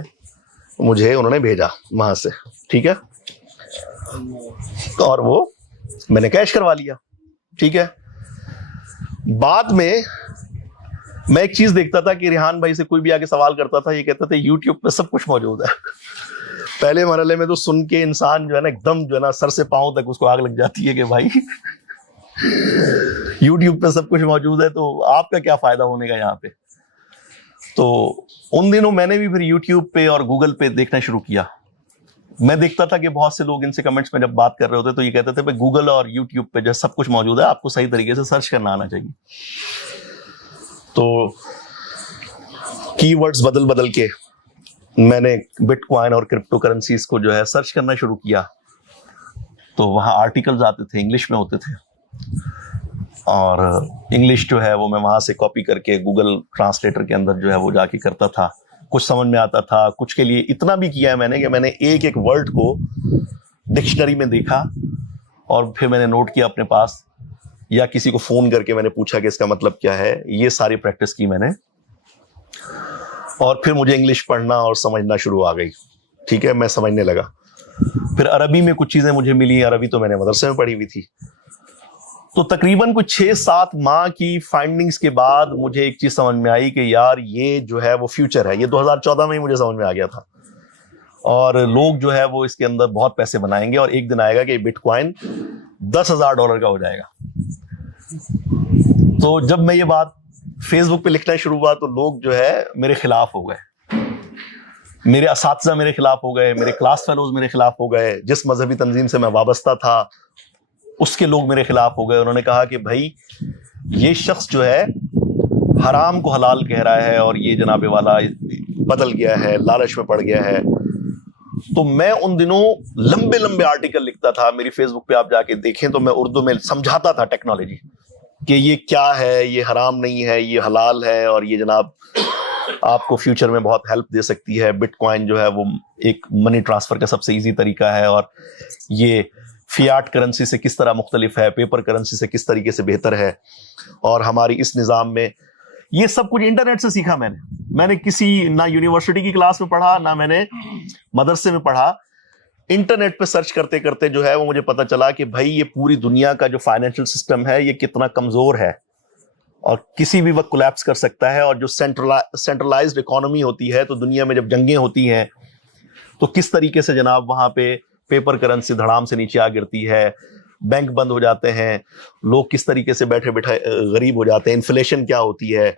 مجھے انہوں نے بھیجا وہاں سے. ٹھیک ہے, اور وہ میں نے کیش کروا لیا. ٹھیک ہے, بعد میں ایک چیز دیکھتا تھا کہ ریحان بھائی سے کوئی بھی آگے سوال کرتا تھا, یہ کہتا تھا یوٹیوب پہ سب کچھ موجود ہے. پہلے مرحلے میں تو سن کے انسان جو ہے نا ایک دم جو ہے نا سر سے پاؤں تک اس کو آگ لگ جاتی ہے کہ بھائی یوٹیوب پہ سب کچھ موجود ہے تو آپ کا کیا فائدہ ہونے کا یہاں پہ. تو ان دنوں میں نے بھی پھر یوٹیوب پہ اور گوگل پہ دیکھنا شروع کیا. میں دیکھتا تھا کہ بہت سے لوگ ان سے کمنٹس میں جب بات کر رہے ہوتے تو یہ کہتے تھے گوگل اور یوٹیوب پہ جو سب کچھ موجود ہے آپ کو صحیح طریقے سے سرچ کرنا آنا چاہیے. تو کی ورڈز بدل کے میں نے بٹ کوائن اور کرپٹو کرنسیز کو جو ہے سرچ کرنا شروع کیا. تو وہاں آرٹیکلز آتے تھے, انگلش میں ہوتے تھے, اور انگلش جو ہے وہ میں وہاں سے کاپی کر کے گوگل ٹرانسلیٹر کے اندر جو ہے وہ جا کے کرتا تھا. کچھ سمجھ میں آتا تھا, کچھ کے لیے اتنا بھی کیا ہے میں نے کہ میں نے ایک ایک ورڈ کو ڈکشنری میں دیکھا اور پھر میں نے نوٹ کیا اپنے پاس, یا کسی کو فون کر کے میں نے پوچھا کہ اس کا مطلب کیا ہے. یہ ساری پریکٹس کی میں نے, اور پھر مجھے انگلش پڑھنا اور سمجھنا شروع آ گئی. ٹھیک ہے, میں سمجھنے لگا. پھر عربی میں کچھ چیزیں مجھے ملی. عربی تو میں نے مدرسے میں پڑھی ہوئی تھی. تو تقریباً کچھ 6-7 ماہ کی فائنڈنگز کے بعد مجھے ایک چیز سمجھ میں آئی کہ یار یہ جو ہے وہ فیوچر ہے. یہ 2014 میں ہی مجھے سمجھ میں آ گیا تھا, اور لوگ جو ہے وہ اس کے اندر بہت پیسے بنائیں گے, اور ایک دن آئے گا کہ بٹ کوائن $10,000 کا ہو جائے گا. تو جب میں یہ بات فیس بک پہ لکھنا شروع ہوا تو لوگ جو ہے میرے خلاف ہو گئے. میرے اساتذہ میرے خلاف ہو گئے, میرے کلاس فیلوز میرے خلاف ہو گئے, جس مذہبی تنظیم سے میں وابستہ تھا اس کے لوگ میرے خلاف ہو گئے. انہوں نے کہا کہ بھائی یہ شخص جو ہے حرام کو حلال کہہ رہا ہے, اور یہ جناب والا بدل گیا ہے, لالچ میں پڑ گیا ہے. تو میں ان دنوں لمبے لمبے آرٹیکل لکھتا تھا. میری فیس بک پہ آپ جا کے دیکھیں تو میں اردو میں سمجھاتا تھا ٹیکنالوجی کہ یہ کیا ہے, یہ حرام نہیں ہے, یہ حلال ہے, اور یہ جناب آپ کو فیوچر میں بہت ہیلپ دے سکتی ہے. بٹ کوائن جو ہے وہ ایک منی ٹرانسفر کا سب سے ایزی طریقہ ہے, اور یہ فیاٹ کرنسی سے کس طرح مختلف ہے, پیپر کرنسی سے کس طریقے سے بہتر ہے. اور ہماری اس نظام میں یہ سب کچھ انٹرنیٹ سے سیکھا میں نے کسی نہ یونیورسٹی کی کلاس میں پڑھا, نہ میں نے مدرسے میں پڑھا. انٹرنیٹ پہ سرچ کرتے کرتے جو ہے وہ مجھے پتا چلا کہ بھائی یہ پوری دنیا کا جو فائنینشیل سسٹم ہے یہ کتنا کمزور ہے, اور کسی بھی وقت کولیپس کر سکتا ہے. اور جو سینٹرلائزڈ اکانومی ہوتی ہے, تو دنیا میں جب جنگیں ہوتی ہیں تو کس طریقے سے جناب وہاں پہ پیپر کرنسی دھڑام سے نیچے آ گرتی ہے, بینک بند ہو جاتے ہیں, لوگ کس طریقے سے بیٹھے بیٹھے غریب ہو جاتے ہیں, انفلیشن کیا ہوتی ہے.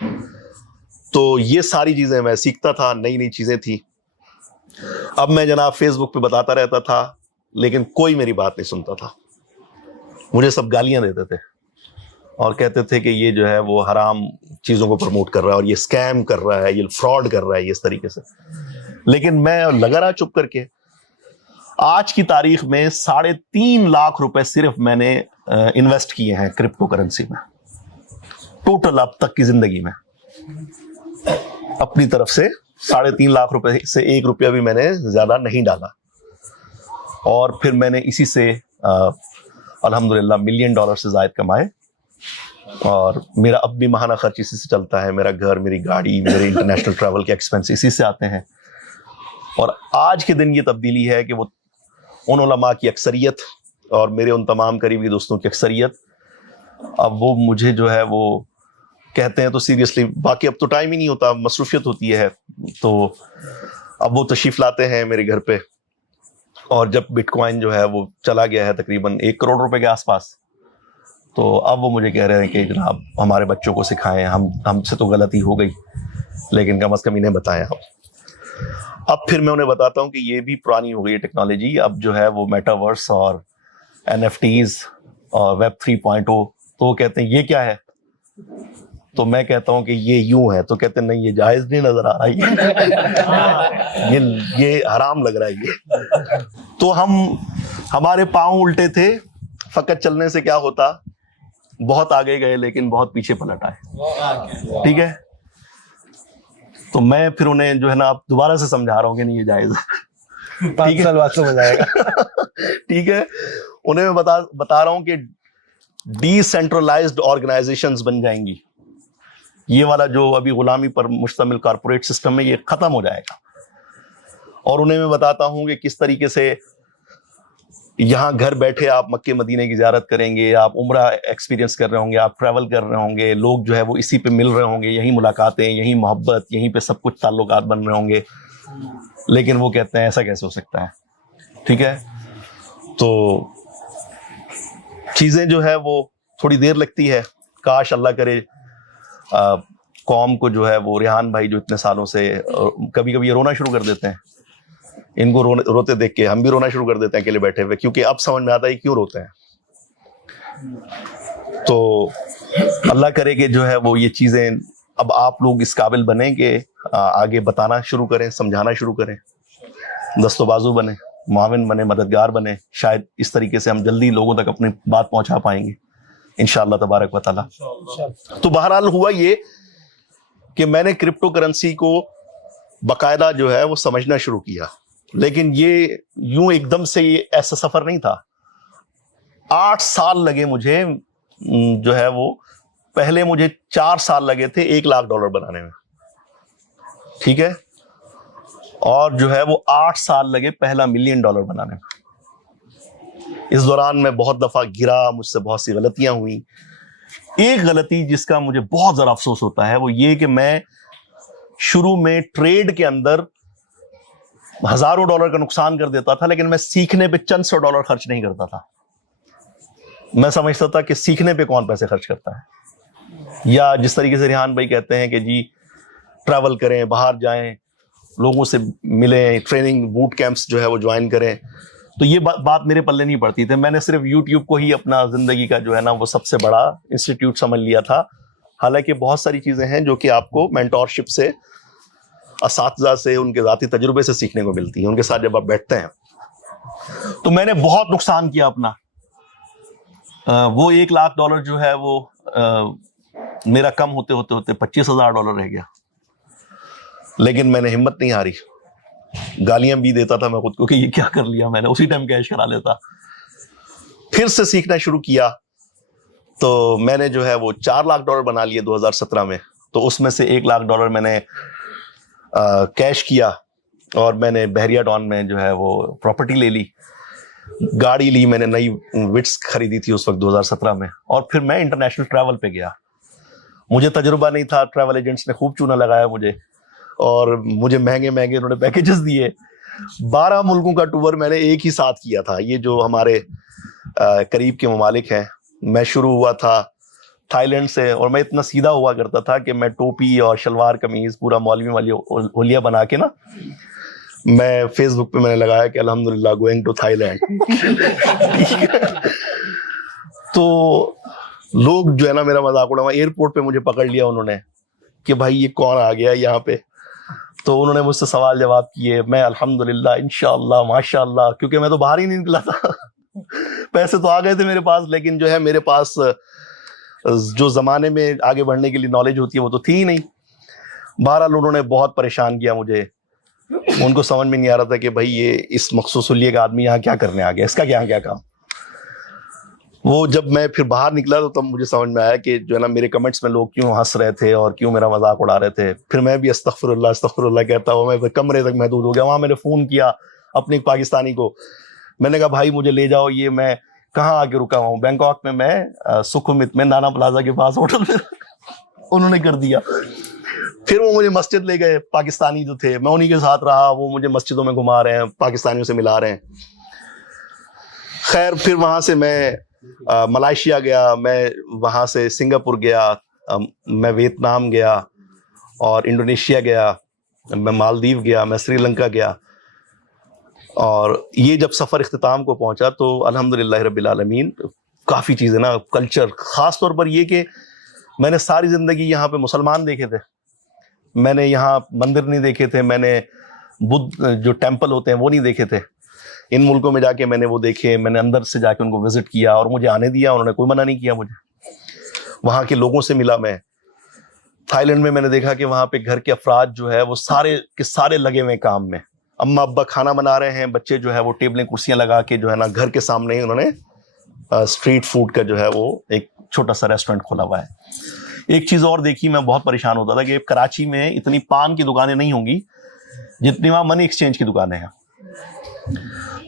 تو یہ ساری چیزیں میں سیکھتا تھا, نئی نئی چیزیں تھی. اب میں جناب فیس بک پہ بتاتا رہتا تھا, لیکن کوئی میری بات نہیں سنتا تھا. مجھے سب گالیاں دیتے تھے اور کہتے تھے کہ یہ جو ہے وہ حرام چیزوں کو پروموٹ کر رہا ہے, اور یہ اسکیم کر رہا ہے, یہ فراڈ کر رہا ہے, یہ اس طریقے سے. لیکن میں لگا رہا چپ کر کے. آج کی تاریخ میں 3.5 لاکھ روپے صرف میں نے انویسٹ کیے ہیں کرپٹو کرنسی میں, ٹوٹل اب تک کی زندگی میں. اپنی طرف سے 3.5 لاکھ روپے سے 1 روپیہ بھی میں نے زیادہ نہیں ڈالا. اور پھر میں نے اسی سے الحمدللہ $1 ملین سے زائد کمائے, اور میرا اب بھی ماہانہ خرچ اسی سے چلتا ہے. میرا گھر, میری گاڑی, میرے انٹرنیشنل ٹریول کے ایکسپینس اسی سے آتے ہیں. اور آج کے دن یہ تبدیلی ہے کہ وہ ان علماء کی اکثریت اور میرے ان تمام قریبی دوستوں کی اکثریت, اب وہ مجھے جو ہے وہ کہتے ہیں تو سیریسلی, باقی اب تو ٹائم ہی نہیں ہوتا, مصروفیت ہوتی ہے, تو اب وہ تشریف لاتے ہیں میرے گھر پہ. اور جب بٹ کوائن جو ہے وہ چلا گیا ہے تقریباً 1 کروڑ روپے کے آس پاس, تو اب وہ مجھے کہہ رہے ہیں کہ جناب ہمارے بچوں کو سکھائیں. ہم سے تو غلطی ہو گئی, لیکن کم از کم انہیں بتائیں آپ. اب پھر میں انہیں بتاتا ہوں کہ یہ بھی پرانی ہو گئی ہے ٹیکنالوجی. اب جو ہے وہ میٹاورس اور NFTs اور ویب 3.0. تو وہ کہتے ہیں یہ کیا ہے, تو میں کہتا ہوں کہ یہ یوں ہے, تو کہتے ہیں نہیں یہ جائز نہیں نظر آ رہا, یہ حرام لگ رہا ہے یہ. تو ہمارے پاؤں الٹے تھے. فقط چلنے سے کیا ہوتا, بہت آگے گئے لیکن بہت پیچھے پلٹ آئے. ٹھیک ہے, تو میں پھر انہیں جو ہے نا اب دوبارہ سے سمجھا رہا ہوں کہ نہیں یہ جائز ہے. 5 سال بعد سمجھ آئے گا. ٹھیک ہے, انہیں میں بتا رہا ہوں کہ ڈی سینٹرلائزڈ آرگنائزیشنز بن جائیں گی. یہ والا جو ابھی غلامی پر مشتمل کارپوریٹ سسٹم ہے یہ ختم ہو جائے گا. اور انہیں میں بتاتا ہوں کہ کس طریقے سے یہاں گھر بیٹھے آپ مکے مدینے کی زیارت کریں گے, آپ عمرہ ایکسپیرینس کر رہے ہوں گے, آپ ٹریول کر رہے ہوں گے, لوگ جو ہے وہ اسی پہ مل رہے ہوں گے, یہیں ملاقاتیں, یہیں محبت, یہیں پہ سب کچھ تعلقات بن رہے ہوں گے. لیکن وہ کہتے ہیں ایسا کیسے ہو سکتا ہے. ٹھیک ہے, تو چیزیں جو ہے وہ تھوڑی دیر لگتی ہے. کاش اللہ کرے قوم کو جو ہے وہ ریحان بھائی جو اتنے سالوں سے کبھی کبھی یہ رونا شروع کر دیتے ہیں, ان کو روتے دیکھ کے ہم بھی رونا شروع کر دیتے ہیں اکیلے بیٹھے ہوئے, کیونکہ اب سمجھ میں آتا ہے کیوں روتے ہیں. تو اللہ کرے کہ جو ہے وہ یہ چیزیں اب آپ لوگ اس قابل بنیں کہ آگے بتانا شروع کریں, سمجھانا شروع کریں, دست و بازو بنیں, معاون بنیں, مددگار بنیں. شاید اس طریقے سے ہم جلدی لوگوں تک اپنی بات پہنچا پائیں گے انشاءاللہ تبارک و تعالی. تو بہرحال ہوا یہ کہ میں نے کرپٹو کرنسی کو باقاعدہ جو ہے وہ سمجھنا شروع کیا, لیکن یہ یوں ایک دم سے یہ ایسا سفر نہیں تھا. 8 سال لگے مجھے جو ہے وہ, پہلے مجھے 4 سال لگے تھے $1 لاکھ بنانے میں. ٹھیک ہے, اور جو ہے وہ 8 سال لگے پہلا $1 ملین بنانے میں. اس دوران میں بہت دفعہ گرا, مجھ سے بہت سی غلطیاں ہوئیں. ایک غلطی جس کا مجھے بہت ذرا افسوس ہوتا ہے وہ یہ کہ میں شروع میں ٹریڈ کے اندر ہزاروں ڈالر کا نقصان کر دیتا تھا, لیکن میں سیکھنے پہ چند سو ڈالر خرچ نہیں کرتا تھا. میں سمجھتا تھا کہ سیکھنے پہ کون پیسے خرچ کرتا ہے. یا جس طریقے سے ریحان بھائی کہتے ہیں کہ جی ٹریول کریں, باہر جائیں, لوگوں سے ملیں, ٹریننگ بوٹ کیمپس جو ہے وہ جوائن کریں, تو یہ بات میرے پلے نہیں پڑتی تھی. میں نے صرف یوٹیوب کو ہی اپنا زندگی کا جو ہے نا وہ سب سے بڑا انسٹیٹیوٹ سمجھ لیا تھا. حالانکہ بہت ساری چیزیں ہیں جو کہ آپ کو مینٹورشپ سے, اساتذہ سے, ان کے ذاتی تجربے سے سیکھنے کو ملتی ہیں. ان کے ساتھ جب آپ بیٹھتے ہیں تو میں نے بہت نقصان کیا اپنا. وہ $1 لاکھ جو ہے وہ میرا کم ہوتے ہوتے ہوتے $25,000 رہ گیا. لیکن میں نے ہمت نہیں ہاری, گالیاں بھی دیتا تھا میں خود کو کہ یہ کیا کر لیا میں نے, اسی ٹائم کیش کرا لیتا. پھر سے سیکھنا شروع کیا تو میں نے جو ہے وہ $4 لاکھ بنا لیے 2017 میں. تو اس میں سے $1 لاکھ میں نے کیش کیا, اور میں نے بحریہ ڈان میں جو ہے وہ پراپرٹی لے لی, گاڑی لی میں نے, نئی وٹس خریدی تھی اس وقت 2017 میں. اور پھر میں انٹرنیشنل ٹریول پہ گیا. مجھے تجربہ نہیں تھا, ٹریول ایجنٹس نے خوب چونا لگایا مجھے, اور مجھے مہنگے مہنگے انہوں نے پیکیجز دیے. 12 ملکوں کا ٹور میں نے ایک ہی ساتھ کیا تھا. یہ جو ہمارے قریب کے ممالک ہیں, میں شروع ہوا تھا تھائی لینڈ سے, اور میں اتنا سیدھا ہوا کرتا تھا کہ میں ٹوپی اور شلوار قمیض پورا مولوی والی ہولیا بنا کے نا, میں فیس بک پہ میں نے لگایا کہ الحمدللہ گوئنگ ٹو تھائی لینڈ. تو لوگ جو ہے نا میرا مذاق اڑا. ایئرپورٹ پہ مجھے پکڑ لیا انہوں نے کہ بھائی یہ کون آ گیا یہاں پہ. تو انہوں نے مجھ سے سوال جواب کیے. میں الحمدللہ انشاءاللہ ماشاءاللہ, کیونکہ میں تو باہر ہی نہیں نکلا تھا. پیسے تو آ گئے تھے میرے پاس, لیکن جو ہے میرے پاس جو زمانے میں آگے بڑھنے کے لیے نالج ہوتی ہے وہ تو تھی ہی نہیں. بہرحال انہوں نے بہت پریشان کیا مجھے. ان کو سمجھ میں نہیں آ رہا تھا کہ بھائی یہ اس مخصوص حلیے کا آدمی یہاں کیا کرنے آ گیا, اس کا کیا کام. وہ جب میں پھر باہر نکلا تو تب مجھے سمجھ میں آیا کہ جو ہے نا میرے کمنٹس میں لوگ کیوں ہنس رہے تھے اور کیوں میرا مذاق اڑا رہے تھے. پھر میں بھی استغفر اللہ کہتا ہوں. میں کمرے تک محدود ہو گیا. وہاں میں نے فون کیا اپنے ایک پاکستانی کو, میں نے کہا بھائی مجھے لے جاؤ, یہ میں کہاں آ کے رکا ہوا ہوں, بینکاک میں سکھومت میں نانا پلازا کے پاس ہوٹل میں. انہوں نے کر دیا. پھر وہ مجھے مسجد لے گئے, پاکستانی جو تھے, میں انہی کے ساتھ رہا. وہ مجھے مسجدوں میں گھما رہے ہیں, پاکستانیوں سے ملا رہے ہیں. خیر پھر وہاں سے میں ملائیشیا گیا, میں وہاں سے سنگاپور گیا, میں ویتنام گیا, اور انڈونیشیا گیا, میں مالدیو گیا, میں سری لنکا گیا. اور یہ جب سفر اختتام کو پہنچا تو الحمدللہ رب العالمین کافی چیزیں نا, کلچر, خاص طور پر یہ کہ میں نے ساری زندگی یہاں پہ مسلمان دیکھے تھے, میں نے یہاں مندر نہیں دیکھے تھے, میں نے بدھ جو ٹیمپل ہوتے ہیں وہ نہیں دیکھے تھے. ان ملکوں میں جا کے میں نے وہ دیکھے, میں نے اندر سے جا کے ان کو وزٹ کیا, اور مجھے آنے دیا, انہوں نے کوئی منع نہیں کیا مجھے. وہاں کے لوگوں سے ملا میں. تھائی لینڈ میں نے دیکھا کہ وہاں پہ گھر کے افراد جو ہے وہ سارے کے سارے لگے ہوئے کام میں. اماں ابا کھانا بنا رہے ہیں, بچے جو ہے وہ ٹیبلیں کرسیاں لگا کے جو ہے نا گھر کے سامنے ہی انہوں نے اسٹریٹ فوڈ کا جو ہے وہ ایک چھوٹا سا ریسٹورینٹ کھولا ہوا ہے. ایک چیز اور دیکھی, میں بہت پریشان ہوتا تھا کہ کراچی میں اتنی پان کی دکانیں نہیں ہوں گی جتنی وہاں منی ایکسچینج کی دکانیں ہیں.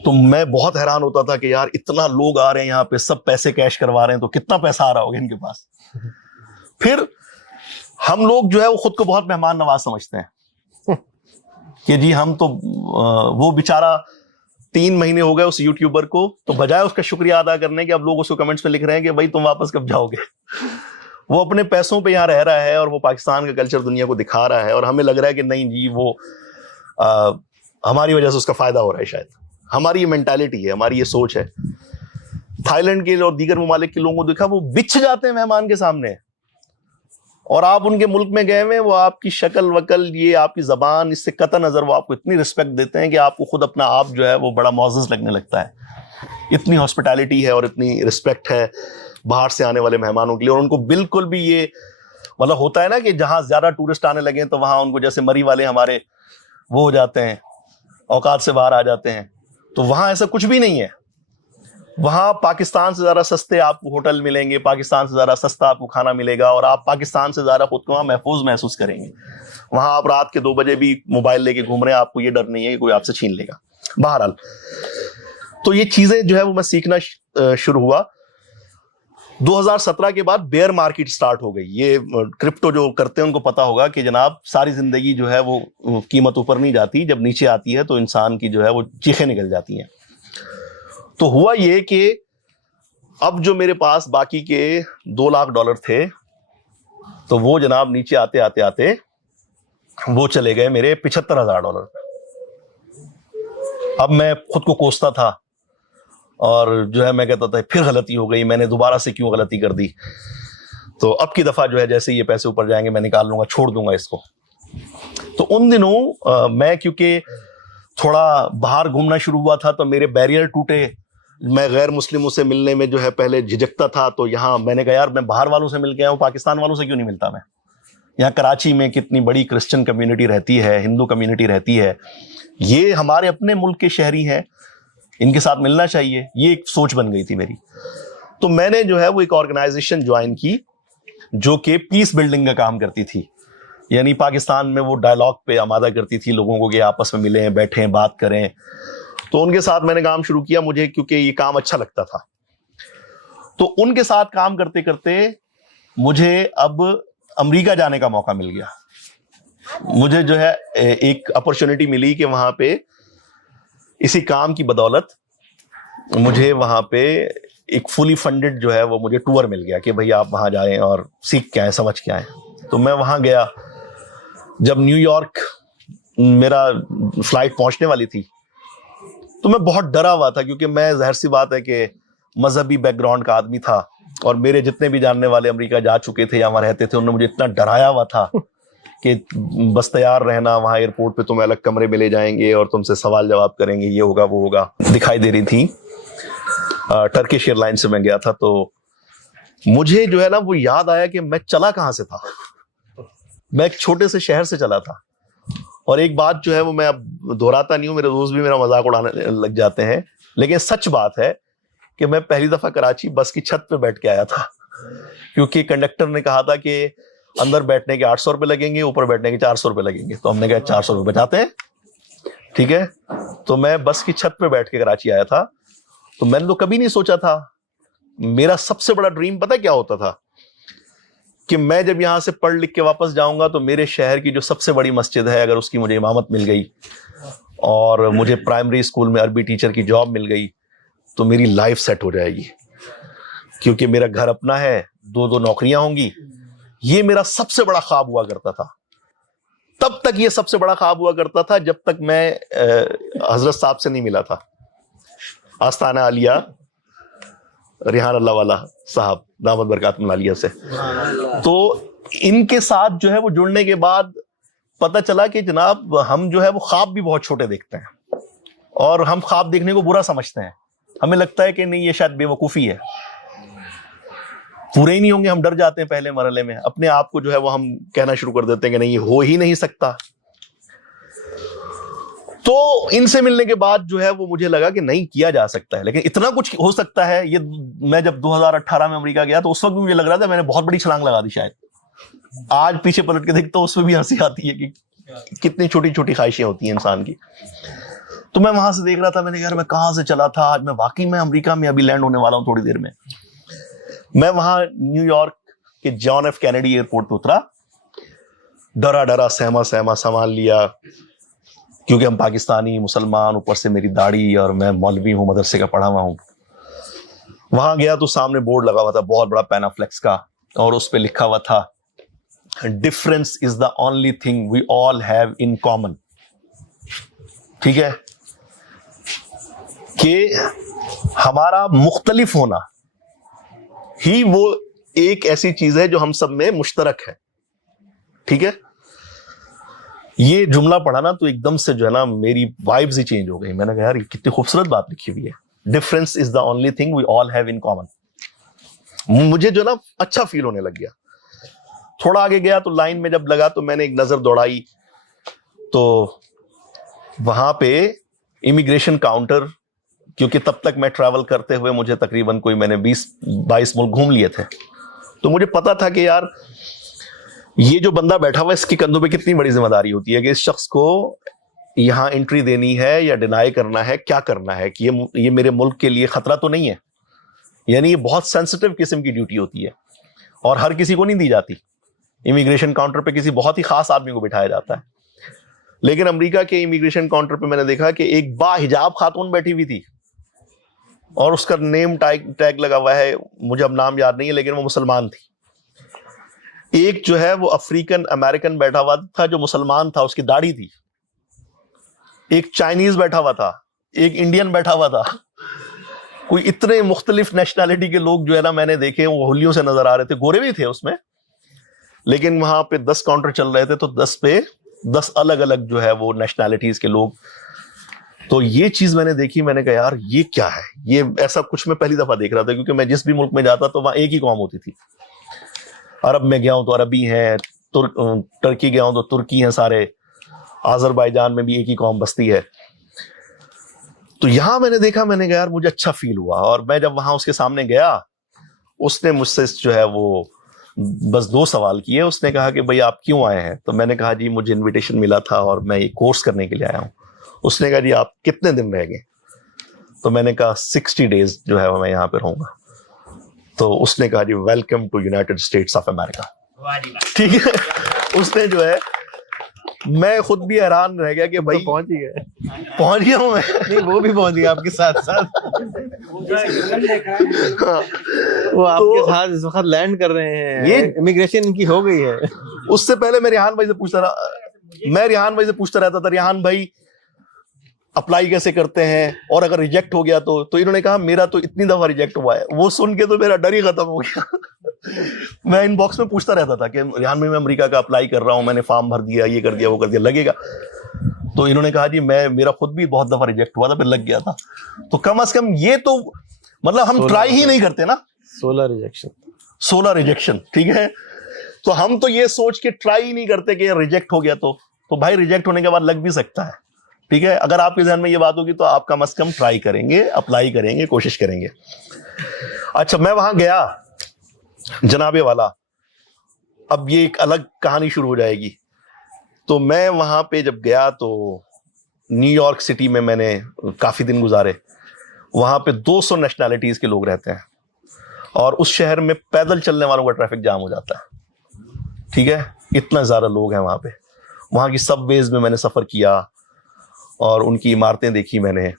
تو میں بہت حیران ہوتا تھا کہ یار اتنا لوگ آ رہے ہیں یہاں پہ, سب پیسے کیش کروا رہے ہیں, تو کتنا پیسہ آ رہا ہوگا ان کے پاس. پھر ہم لوگ جو ہے وہ خود کو بہت مہمان نواز سمجھتے ہیں. کہ جی ہم تو وہ بیچارہ 3 مہینے ہو گئے اس یوٹیوبر کو، تو بجائے اس کا شکریہ ادا کرنے کے اب لوگ اس کو کمنٹس میں لکھ رہے ہیں کہ بھائی تم واپس کب جاؤ گے. وہ اپنے پیسوں پہ یہاں رہ رہا ہے اور وہ پاکستان کا کلچر دنیا کو دکھا رہا ہے، اور ہمیں لگ رہا ہے کہ نہیں جی وہ ہماری وجہ سے اس کا فائدہ ہو رہا ہے. شاید ہماری یہ مینٹالٹی ہے، ہماری یہ سوچ ہے. تھائی لینڈ کے اور دیگر ممالک کے لوگوں کو دیکھا وہ بچھ جاتے ہیں مہمان کے سامنے، اور آپ ان کے ملک میں گئے ہوئے، وہ آپ کی شکل وکل، یہ آپ کی زبان، اس سے قطع نظر وہ آپ کو اتنی رسپیکٹ دیتے ہیں کہ آپ کو خود اپنا آپ جو ہے وہ بڑا معزز لگنے لگتا ہے. اتنی ہاسپٹیلٹی ہے اور اتنی رسپیکٹ ہے باہر سے آنے والے مہمانوں کے لیے. اور ان کو بالکل بھی یہ مطلب ہوتا ہے نا کہ جہاں زیادہ ٹورسٹ آنے لگے تو وہاں ان کو جیسے مری والے ہمارے وہ ہو جاتے ہیں، اوقات سے باہر آ جاتے ہیں، تو وہاں ایسا کچھ بھی نہیں ہے. وہاں پاکستان سے زیادہ سستے آپ کو ہوٹل ملیں گے، پاکستان سے زیادہ سستا آپ کو کھانا ملے گا، اور آپ پاکستان سے زیادہ خود کو وہاں محفوظ محسوس کریں گے. وہاں آپ رات کے 2 بجے بھی موبائل لے کے گھوم رہے ہیں، آپ کو یہ ڈر نہیں ہے کہ کوئی آپ سے چھین لے گا. بہرحال تو یہ چیزیں جو ہے وہ میں سیکھنا شروع ہوا. 2017 کے بعد بیئر مارکیٹ سٹارٹ ہو گئی. یہ کرپٹو جو کرتے ہیں ان کو پتا ہوگا کہ جناب ساری زندگی جو ہے وہ قیمت اوپر نہیں جاتی، جب نیچے آتی ہے تو انسان کی جو ہے وہ چیخیں نکل جاتی ہیں. تو ہوا یہ کہ اب جو میرے پاس باقی کے $2 لاکھ تھے تو وہ جناب نیچے آتے آتے آتے وہ چلے گئے میرے $75,000. اب میں خود کو کوستا تھا اور جو ہے میں کہتا تھا پھر غلطی ہو گئی، میں نے دوبارہ سے کیوں غلطی کر دی. تو اب کی دفعہ جو ہے جیسے یہ پیسے اوپر جائیں گے میں نکال لوں گا، چھوڑ دوں گا اس کو. تو ان دنوں میں کیونکہ تھوڑا باہر گھومنا شروع ہوا تھا تو میرے بیریئر ٹوٹے. میں غیر مسلموں سے ملنے میں جو ہے پہلے جھجکتا تھا، تو یہاں میں نے کہا یار میں باہر والوں سے مل کے آیا ہوں، پاکستان والوں سے کیوں نہیں ملتا. میں یہاں کراچی میں کتنی بڑی کرسچن کمیونٹی رہتی ہے، ہندو کمیونٹی رہتی ہے، یہ ہمارے اپنے ملک کے شہری ہیں، ان کے ساتھ ملنا چاہیے. یہ ایک سوچ بن گئی تھی میری. تو میں نے جو ہے وہ ایک آرگنائزیشن جوائن کی جو کہ پیس بلڈنگ کا کام کرتی تھی. یعنی پاکستان میں وہ ڈائلاگ پہ آمادہ کرتی تھی لوگوں کو کہ آپس میں ملیں، بیٹھیں، بات کریں. تو ان کے ساتھ میں نے کام شروع کیا، مجھے کیونکہ یہ کام اچھا لگتا تھا. تو ان کے ساتھ کام کرتے کرتے مجھے اب امریکہ جانے کا موقع مل گیا. مجھے جو ہے ایک اپرچونٹی ملی کہ وہاں پہ اسی کام کی بدولت مجھے وہاں پہ ایک فلی فنڈڈ جو ہے وہ مجھے ٹور مل گیا کہ بھئی آپ وہاں جائیں اور سیکھ کے آئیں، سمجھ کے آئیں. تو میں وہاں گیا. جب نیو یارک میرا فلائٹ پہنچنے والی تھی تو میں بہت ڈرا ہوا تھا، کیونکہ میں ظاہر سی بات ہے کہ مذہبی بیک گراؤنڈ کا آدمی تھا، اور میرے جتنے بھی جاننے والے امریکہ جا چکے تھے یا وہاں رہتے تھے انہوں نے مجھے اتنا ڈرایا ہوا تھا کہ بس تیار رہنا، وہاں ایئرپورٹ پہ تمہیں الگ کمرے میں لے جائیں گے اور تم سے سوال جواب کریں گے، یہ ہوگا وہ ہوگا. دکھائی دے رہی تھی ٹرکش ایئر لائن سے میں گیا تھا. تو مجھے جو ہے نا وہ یاد آیا کہ میں چلا کہاں سے تھا. میں ایک چھوٹے سے شہر سے چلا تھا. اور ایک بات جو ہے وہ میں اب دہراتا نہیں ہوں، میرے دوست بھی میرا مذاق اڑانے لگ جاتے ہیں، لیکن سچ بات ہے کہ میں پہلی دفعہ کراچی بس کی چھت پہ بیٹھ کے آیا تھا، کیونکہ کنڈکٹر نے کہا تھا کہ اندر بیٹھنے کے 800 روپے لگیں گے، اوپر بیٹھنے کے 400 روپے لگیں گے. تو ہم نے کہا 400 روپے بچاتے ہیں، ٹھیک ہے. تو میں بس کی چھت پہ بیٹھ کے کراچی آیا تھا. تو میں نے تو کبھی نہیں سوچا تھا، میرا سب سے بڑا ڈریم پتہ کیا ہوتا تھا کہ میں جب یہاں سے پڑھ لکھ کے واپس جاؤں گا تو میرے شہر کی جو سب سے بڑی مسجد ہے اگر اس کی مجھے امامت مل گئی اور مجھے پرائمری اسکول میں عربی ٹیچر کی جاب مل گئی تو میری لائف سیٹ ہو جائے گی، کیونکہ میرا گھر اپنا ہے، 2 نوکریاں ہوں گی. یہ میرا سب سے بڑا خواب ہوا کرتا تھا. تب تک یہ سب سے بڑا خواب ہوا کرتا تھا جب تک میں حضرت صاحب سے نہیں ملا تھا، آستانہ عالیہ ریحان اللہ والا صاحب دامت برکات عالیہ سے. تو ان کے ساتھ جو ہے وہ جڑنے کے بعد پتہ چلا کہ جناب ہم جو ہے وہ خواب بھی بہت چھوٹے دیکھتے ہیں، اور ہم خواب دیکھنے کو برا سمجھتے ہیں. ہمیں لگتا ہے کہ نہیں یہ شاید بے وقوفی ہے، پورے ہی نہیں ہوں گے. ہم ڈر جاتے ہیں پہلے مرحلے میں، اپنے آپ کو جو ہے وہ ہم کہنا شروع کر دیتے ہیں کہ نہیں یہ ہو ہی نہیں سکتا. تو ان سے ملنے کے بعد جو ہے وہ مجھے لگا کہ نہیں کیا جا سکتا ہے، لیکن اتنا کچھ ہو سکتا ہے. یہ میں جب 2018 میں امریکہ گیا تو اس وقت بھی مجھے لگ رہا تھا میں نے بہت بڑی چھلانگ لگا دی شاید. آج پیچھے پلٹ کے دیکھتا ہوں اس میں بھی ہنسی آتی ہے کہ کتنی چھوٹی چھوٹی خواہشیں ہوتی ہیں انسان کی. تو میں وہاں سے دیکھ رہا تھا، میں نے کہا میں کہاں سے چلا تھا، آج میں واقعی میں امریکہ میں ابھی لینڈ ہونے والا ہوں تھوڑی دیر میں. میں وہاں نیو یارک کے جان ایف کینیڈی ایئرپورٹ پہ اترا، ڈرا ڈرا سہما سہما سامان لیا. کیونکہ ہم پاکستانی مسلمان، اوپر سے میری داڑھی، اور میں مولوی ہوں، مدرسے کا پڑھا ہوا ہوں. وہاں گیا تو سامنے بورڈ لگا ہوا تھا بہت بڑا پینافلیکس کا، اور اس پہ لکھا ہوا تھا difference is the only thing we all have in common. ٹھیک ہے، کہ ہمارا مختلف ہونا ہی وہ ایک ایسی چیز ہے جو ہم سب میں مشترک ہے. ٹھیک ہے، یہ جملہ پڑھا نا تو ایک دم سے جو ہے نا میری وائبز ہی چینج ہو گئی. میں نے کہا یار یہ کتنی خوبصورت بات لکھی ہوئی ہے، difference is the only thing we all have in common. مجھے جو نا اچھا فیل ہونے لگ گیا. تھوڑا آگے گیا تو لائن میں جب لگا تو میں نے ایک نظر دوڑائی تو وہاں پہ امیگریشن کاؤنٹر، کیونکہ تب تک میں ٹریول کرتے ہوئے مجھے تقریباً کوئی میں نے 20-22 ملک گھوم لیے تھے، تو مجھے پتا تھا کہ یار یہ جو بندہ بیٹھا ہوا ہے اس کی کندھوں پہ کتنی بڑی ذمہ داری ہوتی ہے کہ اس شخص کو یہاں انٹری دینی ہے یا ڈینائی کرنا ہے، کیا کرنا ہے، کہ یہ میرے ملک کے لیے خطرہ تو نہیں ہے. یعنی یہ بہت سینسٹیو قسم کی ڈیوٹی ہوتی ہے اور ہر کسی کو نہیں دی جاتی. امیگریشن کاؤنٹر پہ کسی بہت ہی خاص آدمی کو بٹھایا جاتا ہے. لیکن امریکہ کے امیگریشن کاؤنٹر پہ میں نے دیکھا کہ ایک با حجاب خاتون بیٹھی ہوئی تھی اور اس کا نیم ٹیگ لگا ہوا ہے، مجھے اب نام یاد نہیں ہے، لیکن وہ مسلمان تھی. ایک جو ہے وہ افریقن امریکن بیٹھا ہوا تھا جو مسلمان تھا، اس کی داڑھی تھی. ایک چائنیز بیٹھا ہوا تھا، ایک انڈین بیٹھا ہوا تھا. کوئی اتنے مختلف نیشنلٹی کے لوگ جو ہے نا میں نے دیکھے، وہ ہولیوں سے نظر آ رہے تھے، گورے بھی تھے اس میں. لیکن وہاں پہ 10 کاؤنٹر چل رہے تھے تو 10 پہ 10 الگ الگ جو ہے وہ نیشنلٹیز کے لوگ. تو یہ چیز میں نے دیکھی، میں نے کہا یار یہ کیا ہے، یہ ایسا کچھ میں پہلی دفعہ دیکھ رہا تھا. کیونکہ میں جس بھی ملک میں جاتا تو وہاں ایک ہی قوم ہوتی تھی. عرب میں گیا ہوں تو عربی ہیں، ترکی گیا ہوں تو ترکی ہیں سارے، آذربائیجان میں بھی ایک ہی قوم بستی ہے. تو یہاں میں نے دیکھا، میں نے کہا یار مجھے اچھا فیل ہوا. اور میں جب وہاں اس کے سامنے گیا، اس نے مجھ سے جو ہے وہ بس 2 سوال کیے. اس نے کہا کہ بھئی آپ کیوں آئے ہیں؟ تو میں نے کہا جی مجھے انویٹیشن ملا تھا اور میں یہ کورس کرنے کے لیے آیا ہوں. اس نے کہا جی آپ کتنے دن رہ گئے؟ تو میں نے کہا 60 days جو ہے میں یہاں پہ رہوں گا. تو اس نے کہا جی welcome to United States of America. ٹھیک ہے، اس نے جو ہے، میں خود بھی حیران رہ گیا کہ بھائی پہنچ ہی گئے، پہنچ گیا ہوں میں. نہیں وہ بھی پہنچ گیا آپ کے ساتھ ساتھ، وہ آپ کے ساتھ اس وقت لینڈ کر رہے ہیں. یہ امیگریشن ان کی ہو گئی ہے. اس سے پہلے میں ریحان بھائی سے پوچھتا رہتا تھا ریحان بھائی اپلائی کیسے کرتے ہیں، اور اگر ریجیکٹ ہو گیا تو انہوں نے کہا میرا تو اتنی دفعہ ریجیکٹ ہوا ہے. وہ سن کے تو میرا ڈر ہی ختم ہو گیا. میں ان باکس میں پوچھتا رہتا تھا کہ ریحان بھائی میں امریکہ کا اپلائی کر رہا ہوں، میں نے فارم بھر دیا، یہ کر دیا، وہ کر دیا، لگے گا؟ تو انہوں نے کہا جی میرا خود بھی بہت دفعہ ریجیکٹ ہوا تھا، پھر لگ گیا تھا. تو کم از کم یہ تو مطلب ہم ٹرائی ہی نہیں کرتے نا. 16 ریجیکشن. ٹھیک ہے، تو ہم تو یہ سوچ کے ٹرائی ہی نہیں کرتے کہ ریجیکٹ ہو گیا تو بھائی ریجیکٹ ہونے کے بعد لگ بھی سکتا ہے. ٹھیک ہے، اگر آپ کے ذہن میں یہ بات ہوگی تو آپ کم از کم ٹرائی کریں گے، اپلائی کریں گے، کوشش کریں گے. اچھا میں وہاں گیا جناب والا، اب یہ ایک الگ کہانی شروع ہو جائے گی. تو میں وہاں پہ جب گیا تو نیو یارک سٹی میں نے کافی دن گزارے. وہاں پہ 200 نیشنلٹیز کے لوگ رہتے ہیں اور اس شہر میں پیدل چلنے والوں کا ٹریفک جام ہو جاتا ہے. ٹھیک ہے، اتنا زیادہ لوگ ہیں وہاں پہ. وہاں کی سب ویز میں نے سفر کیا اور ان کی عمارتیں دیکھی میں نے.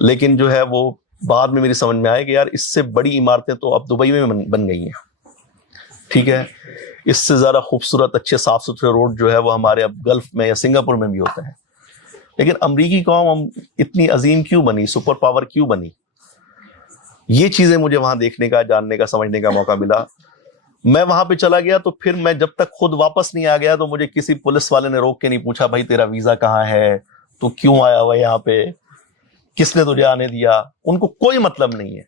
لیکن جو ہے وہ بعد میں میری سمجھ میں آئے کہ یار اس سے بڑی عمارتیں تو اب دبئی میں بن گئی ہیں. ٹھیک ہے، اس سے زیادہ خوبصورت اچھے صاف ستھرے روڈ جو ہے وہ ہمارے اب گلف میں یا سنگاپور میں بھی ہوتے ہیں. لیکن امریکی قوم ہم اتنی عظیم کیوں بنی، سپر پاور کیوں بنی؟ یہ چیزیں مجھے وہاں دیکھنے کا، جاننے کا، سمجھنے کا موقع ملا. میں وہاں پہ چلا گیا تو پھر میں جب تک خود واپس نہیں آ گیا تو مجھے کسی پولیس والے نے روک کے نہیں پوچھا بھائی تیرا ویزا کہاں ہے، تو کیوں آیا ہوا یہاں پہ، کس نے تجھے آنے دیا. ان کو کوئی مطلب نہیں ہے.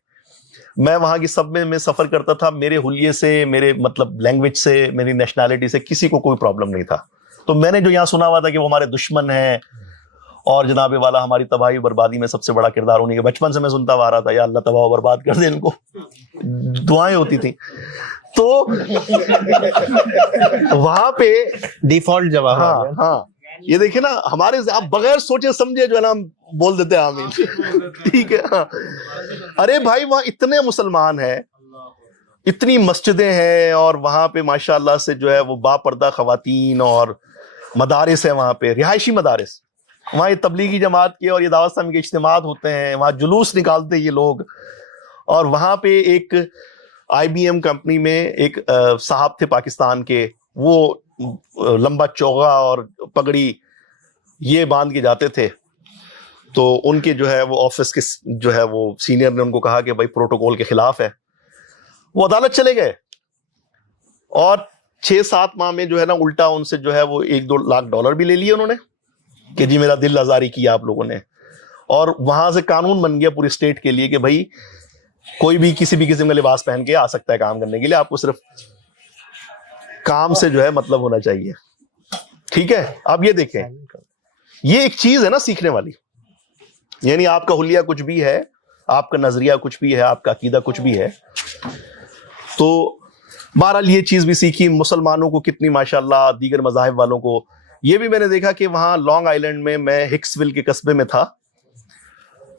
میں وہاں کی سب میں سفر کرتا تھا، میرے حلیے سے، میرے مطلب لینگویج سے، میری نیشنلٹی سے کسی کو کوئی پرابلم نہیں تھا. تو میں نے جو یہاں سنا ہوا تھا کہ وہ ہمارے دشمن ہیں اور جناب والا ہماری تباہی بربادی میں سب سے بڑا کردار ہونے کے، بچپن سے میں سنتا آ رہا تھا یا اللہ تباہ و برباد کر دے ان کو، دعائیں ہوتی تھیں. تو وہاں پہ ڈیفالٹ جواب. ہاں یہ دیکھیں نا، ہمارے آپ بغیر سوچے سمجھے جو ہے نا بول دیتے ہیں آمین. ٹھیک ہے، ہاں. ارے بھائی وہاں اتنے مسلمان ہیں، اتنی مسجدیں ہیں، اور وہاں پہ ماشاء اللہ سے جو ہے وہ با پردہ خواتین، اور مدارس ہیں وہاں پہ، رہائشی مدارس. وہاں یہ تبلیغی جماعت کے اور یہ دعوت اسلامی کے اجتماعات ہوتے ہیں, وہاں جلوس نکالتے ہیں یہ لوگ. اور وہاں پہ ایک IBM کمپنی میں ایک صاحب تھے پاکستان کے, وہ لمبا چوغا اور پگڑی یہ باندھ کے جاتے تھے. تو ان کے جو ہے وہ آفس کے جو ہے وہ سینئر نے ان کو کہا کہ بھائی پروٹوکول کے خلاف ہے. وہ عدالت چلے گئے اور 6-7 ماہ میں جو ہے نا الٹا ان سے جو ہے وہ $1-2 لاکھ بھی لے لیے انہوں نے کہ جی میرا دل آزاری کیا آپ لوگوں نے. اور وہاں سے قانون بن گیا پوری اسٹیٹ کے لیے کہ بھائی کوئی بھی کسی بھی قسم کا لباس پہن کے آ سکتا ہے کام کرنے کے لیے, آپ کو صرف کام سے جو ہے مطلب ہونا چاہیے. ٹھیک ہے, اب یہ دیکھیں, یہ ایک چیز ہے نا سیکھنے والی. یعنی آپ کا حلیہ کچھ بھی ہے, آپ کا نظریہ کچھ بھی ہے, آپ کا عقیدہ کچھ بھی ہے. تو بہرحال یہ چیز بھی سیکھی. مسلمانوں کو کتنی ماشاءاللہ, دیگر مذاہب والوں کو. یہ بھی میں نے دیکھا کہ وہاں لانگ آئیلینڈ میں ہکسویل کے قصبے میں تھا,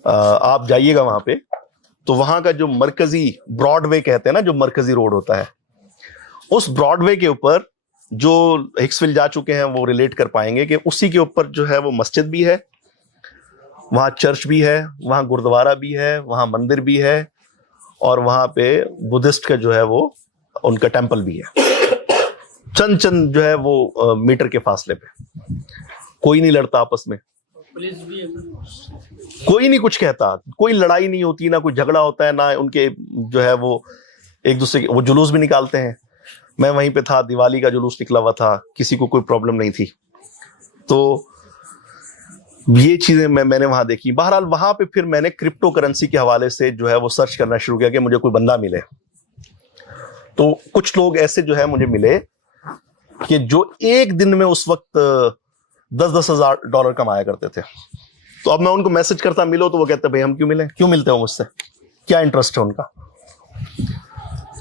آپ جائیے گا وہاں پہ, تو وہاں کا جو مرکزی براڈ وے کہتے ہیں نا, جو مرکزی روڈ ہوتا ہے, اس براڈ وے کے اوپر جو ہکسویل جا چکے ہیں وہ ریلیٹ کر پائیں گے کہ اسی کے اوپر جو ہے وہ مسجد بھی ہے, وہاں چرچ بھی ہے, وہاں گردوارہ بھی ہے, وہاں مندر بھی ہے, اور وہاں پہ بدھسٹ کا جو ہے وہ ان کا ٹیمپل بھی ہے, چند جو ہے وہ میٹر کے فاصلے پہ. کوئی نہیں لڑتا آپس میں, کوئی نہیں کچھ کہتا, کوئی لڑائی نہیں ہوتی, نہ کوئی جھگڑا ہوتا ہے, نہ ان کے جو ہے وہ ایک دوسرے وہ جلوس بھی نکالتے ہیں. میں وہیں پہ تھا, دیوالی کا جلوس نکلا ہوا تھا, کسی کو کوئی پرابلم نہیں تھی. تو یہ چیزیں میں نے وہاں دیکھی. بہرحال وہاں پہ پھر میں نے کرپٹو کرنسی کے حوالے سے جو ہے وہ سرچ کرنا شروع کیا کہ مجھے کوئی بندہ ملے. تو کچھ لوگ ایسے جو ہے مجھے ملے کہ جو ایک دن میں اس وقت $10,000 کمایا کرتے تھے. تو اب میں ان کو میسج کرتا ملو, تو وہ کہتے بھائی ہم کیوں ملیں, کیوں ملتے ہو مجھ سے, کیا انٹرسٹ ہے ان کا.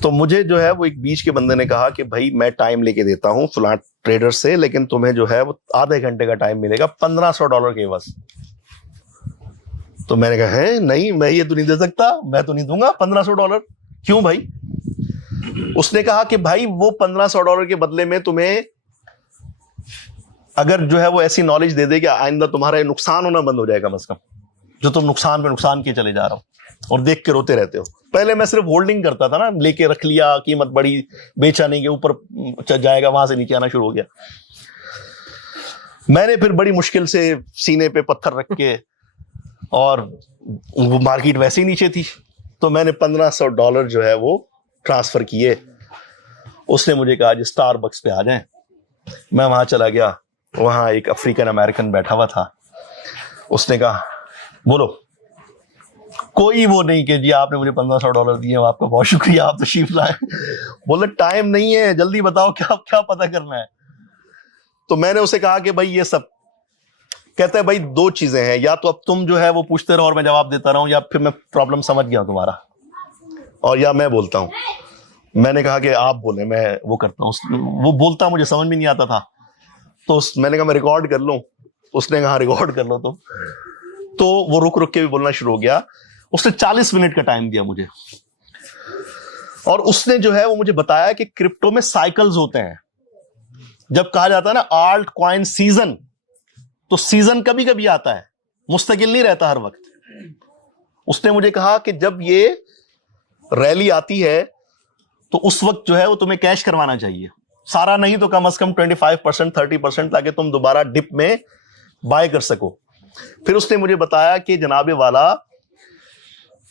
تو مجھے جو ہے وہ ایک بیچ کے بندے نے کہا کہ بھائی میں ٹائم لے کے دیتا ہوں فلاں ٹریڈر سے, لیکن تمہیں جو ہے وہ آدھے گھنٹے کا ٹائم ملے گا $1,500 کے عوض. تو میں نے کہا ہے نہیں, میں یہ تو نہیں دے سکتا, میں تو نہیں دوں گا $1,500. کیوں بھائی؟ اس نے کہا کہ بھائی وہ $1,500 کے بدلے میں تمہیں اگر جو ہے وہ ایسی نالج دے دے کہ آئندہ تمہارا نقصان ہونا بند ہو جائے کم از کم, جو تم نقصان پہ نقصان کیے چلے جا رہا ہو اور دیکھ کے روتے رہتے ہو. پہلے میں صرف ہولڈنگ کرتا تھا نا, لے کے رکھ لیا, قیمت بڑی, بیچا نہیں کہ اوپر جائے گا, وہاں سے نیچے آنا شروع ہو گیا. میں نے پھر بڑی مشکل سے سینے پہ پتھر رکھ کے, اور وہ مارکیٹ ویسے ہی نیچے تھی, تو میں نے $1,500 جو ہے وہ ٹرانسفر کیے. اس نے مجھے کہا جی اسٹار بکس پہ آ جائیں. میں وہاں چلا گیا, وہاں ایک افریقن امریکن بیٹھا ہوا تھا. اس نے کہا بولو. کوئی وہ نہیں کہ جی آپ نے مجھے $1,500 دیے, آپ کا بہت شکریہ, آپ تشریف لائیں. بولے ٹائم نہیں ہے, جلدی بتاؤ کیا پتہ کرنا ہے. تو میں نے اسے کہا کہ بھائی یہ سب, کہتا ہے بھائی 2 چیزیں ہیں, یا تو اب تم جو ہے وہ پوچھتے رہو اور میں جواب دیتا رہوں, یا پھر میں پرابلم سمجھ گیا ہوں تمہارا, اور یا میں بولتا ہوں. میں نے کہا کہ آپ بولیں, میں وہ کرتا ہوں. وہ بولتا مجھے سمجھ بھی نہیں آتا تھا, تو میں نے کہا میں ریکارڈ کر لوں. اس نے کہا ریکارڈ کر لو. تو وہ رک کے بھی بولنا شروع ہو گیا. اس نے 40 منٹ کا ٹائم دیا مجھے, اور اس نے جو ہے وہ مجھے بتایا کہ کرپٹو میں سائیکلز ہوتے ہیں. جب کہا جاتا ہے نا آلٹ کوائن سیزن, تو سیزن کبھی کبھی آتا ہے, مستقل نہیں رہتا ہر وقت. اس نے مجھے کہا کہ جب یہ ریلی آتی ہے تو اس وقت جو ہے وہ تمہیں کیش کروانا چاہیے, سارا نہیں تو کم از کم 25% 30%, تاکہ تم دوبارہ ڈپ میں بائی کر سکو. پھر اس نے مجھے بتایا کہ جناب والا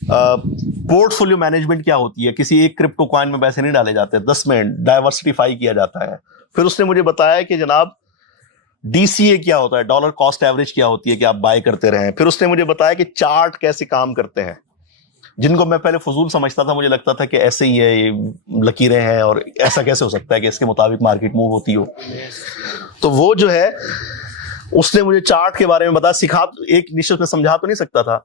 پورٹ فولیو مینجمنٹ کیا ہوتی ہے. کسی ایک کرپٹو کوائن میں پیسے نہیں ڈالے جاتے, 10 میں ڈائیورسٹیفائی کیا جاتا ہے. پھر اس نے مجھے بتایا کہ جناب DCA کیا ہوتا ہے, ڈالر کاسٹ ایوریج کیا ہوتی ہے, کہ آپ بائی کرتے رہیں. پھر اس نے مجھے بتایا کہ چارٹ کیسے کام کرتے ہیں, جن کو میں پہلے فضول سمجھتا تھا. مجھے لگتا تھا کہ ایسے ہی ہے, یہ لکیریں ہیں, اور ایسا کیسے ہو سکتا ہے کہ اس کے مطابق مارکیٹ موو ہوتی ہو. تو وہ جو ہے اس نے مجھے چارٹ کے بارے میں بتایا, سکھا, ایک نشست میں سمجھا تو نہیں سکتا تھا.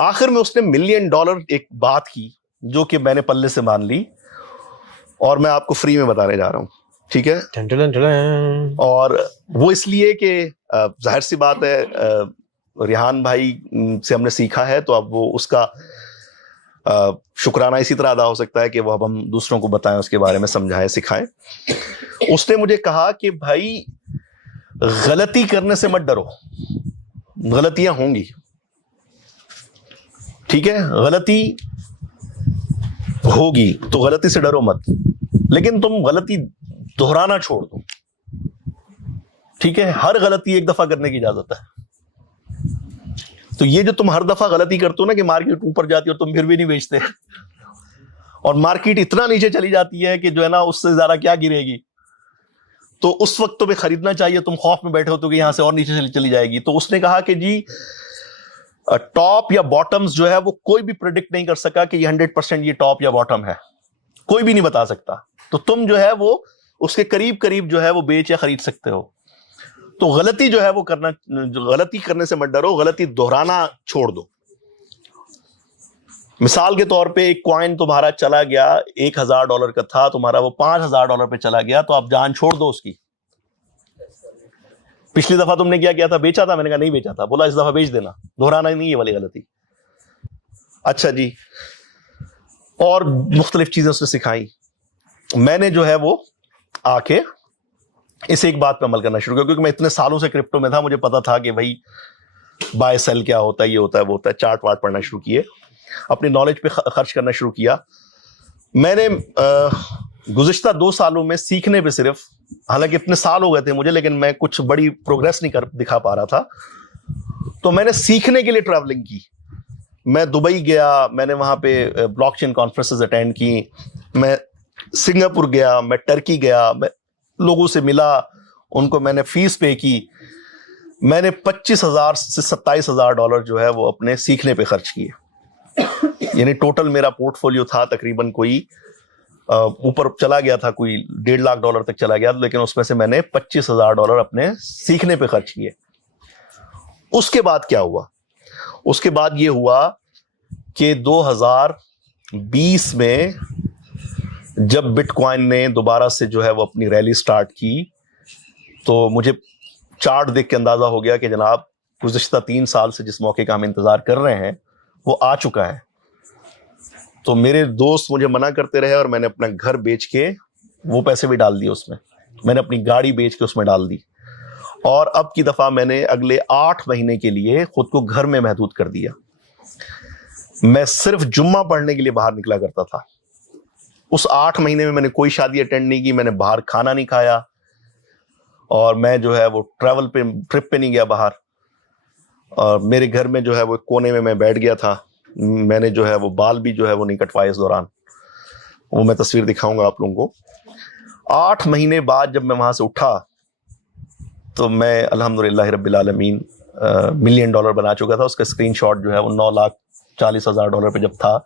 آخر میں اس نے $1 ملین ایک بات کی, جو کہ میں نے پلے سے مان لی, اور میں آپ کو فری میں بتانے جا رہا ہوں. ٹھیک ہے, اور وہ اس لیے کہ ظاہر سی بات ہے, ریحان بھائی سے ہم نے سیکھا ہے, تو اب وہ اس کا شکرانہ اسی طرح ادا ہو سکتا ہے کہ وہ اب ہم دوسروں کو بتائیں, اس کے بارے میں سمجھائیں, سکھائیں. اس نے مجھے کہا کہ بھائی غلطی کرنے سے مت ڈرو, غلطیاں ہوں گی, ٹھیک ہے, غلطی ہوگی تو غلطی سے ڈرو مت, لیکن تم غلطی دہرانا چھوڑ دو, ٹھیک ہے. ہر غلطی ایک دفعہ کرنے کی اجازت ہے. تو یہ جو تم ہر دفعہ غلطی کرتے ہو نا کہ مارکیٹ اوپر جاتی ہے اور تم پھر بھی نہیں بیچتے, اور مارکیٹ اتنا نیچے چلی جاتی ہے کہ جو ہے نا اس سے زیادہ کیا گرے گی, تو اس وقت تمہیں خریدنا چاہیے. تم خوف میں بیٹھے ہو تو کہ یہاں سے اور نیچے چلی جائے گی. تو اس نے کہا کہ جی ٹاپ یا باٹمز جو ہے وہ کوئی بھی پریڈکٹ نہیں کر سکا کہ یہ 100% یہ ٹاپ یا باٹم ہے, کوئی بھی نہیں بتا سکتا. تو تم جو ہے وہ اس کے قریب قریب جو ہے وہ بیچ یا خرید سکتے ہو. تو غلطی جو ہے وہ کرنا, غلطی کرنے سے مت ڈرو, غلطی دہرانا چھوڑ دو. مثال کے طور پہ ایک کوائن تمہارا چلا گیا, $1,000 کا تھا تمہارا, وہ $5,000 پہ چلا گیا, تو آپ جان چھوڑ دو اس کی. پچھلی دفعہ تم نے کیا کیا تھا, بیچا تھا, میں نے کہا نہیں بیچا تھا, بولا اس دفعہ بیچ دینا, دہرانا نہیں یہ والی غلطی. اچھا جی, اور مختلف چیزیں اس نے سکھائی. میں نے جو ہے وہ آ کے اس ایک بات پہ عمل کرنا شروع کیا, کیونکہ میں اتنے سالوں سے کرپٹو میں تھا, مجھے پتا تھا کہ بھائی بائی سیل کیا ہوتا ہے, یہ ہوتا ہے وہ ہوتا ہے. چارٹ واٹ پڑھنا شروع کیے, اپنی نالج پہ خرچ کرنا شروع کیا. میں نے گزشتہ 2 سالوں میں سیکھنے پہ صرف, حالانکہ اتنے سال ہو گئے تھے مجھے, لیکن میں کچھ بڑی پروگریس نہیں دکھا پا رہا تھا. تو میں نے سیکھنے کے لیے ٹریولنگ کی. میں دبئی گیا, میں نے وہاں پہ بلاک چین کانفرنسز اٹینڈ کی, میں سنگاپور گیا, میں ٹرکی گیا, میں لوگوں سے ملا, ان کو میں نے فیس پے کی. میں نے $25,000 سے $27,000 جو ہے وہ اپنے سیکھنے پہ خرچ کیے. یعنی ٹوٹل میرا پورٹ فولیو تھا تقریباً کوئی اوپر چلا گیا تھا, کوئی $1.5 تک چلا گیا, لیکن اس میں سے میں نے $25,000 اپنے سیکھنے پہ خرچ کیے. اس کے بعد کیا ہوا, اس کے بعد یہ ہوا کہ 2020 میں جب بٹ کوائن نے دوبارہ سے جو ہے وہ اپنی ریلی سٹارٹ کی, تو مجھے چارٹ دیکھ کے اندازہ ہو گیا کہ جناب گزشتہ 3 سال سے جس موقع کا ہم انتظار کر رہے ہیں وہ آ چکا ہے. تو میرے دوست مجھے منع کرتے رہے, اور میں نے اپنا گھر بیچ کے وہ پیسے بھی ڈال دیے اس میں, میں نے اپنی گاڑی بیچ کے اس میں ڈال دی. اور اب کی دفعہ میں نے اگلے 8 مہینے کے لیے خود کو گھر میں محدود کر دیا. میں صرف جمعہ پڑھنے کے لیے باہر نکلا کرتا تھا. اس 8 مہینے میں نے کوئی شادی اٹینڈ نہیں کی, میں نے باہر کھانا نہیں کھایا, اور میں جو ہے وہ ٹرپ پہ نہیں گیا باہر. اور میرے گھر میں جو ہے وہ کونے میں بیٹھ گیا تھا. میں نے جو ہے وہ بال بھی جو ہے وہ نہیں کٹوائے اس دوران, وہ میں تصویر دکھاؤں گا آپ لوگوں کو. 8 مہینے بعد جب میں وہاں سے اٹھا تو میں الحمدللہ رب العالمین $1 ملین بنا چکا تھا. اس کا اسکرین شاٹ جو ہے وہ $9,40,000 پہ جب تھا,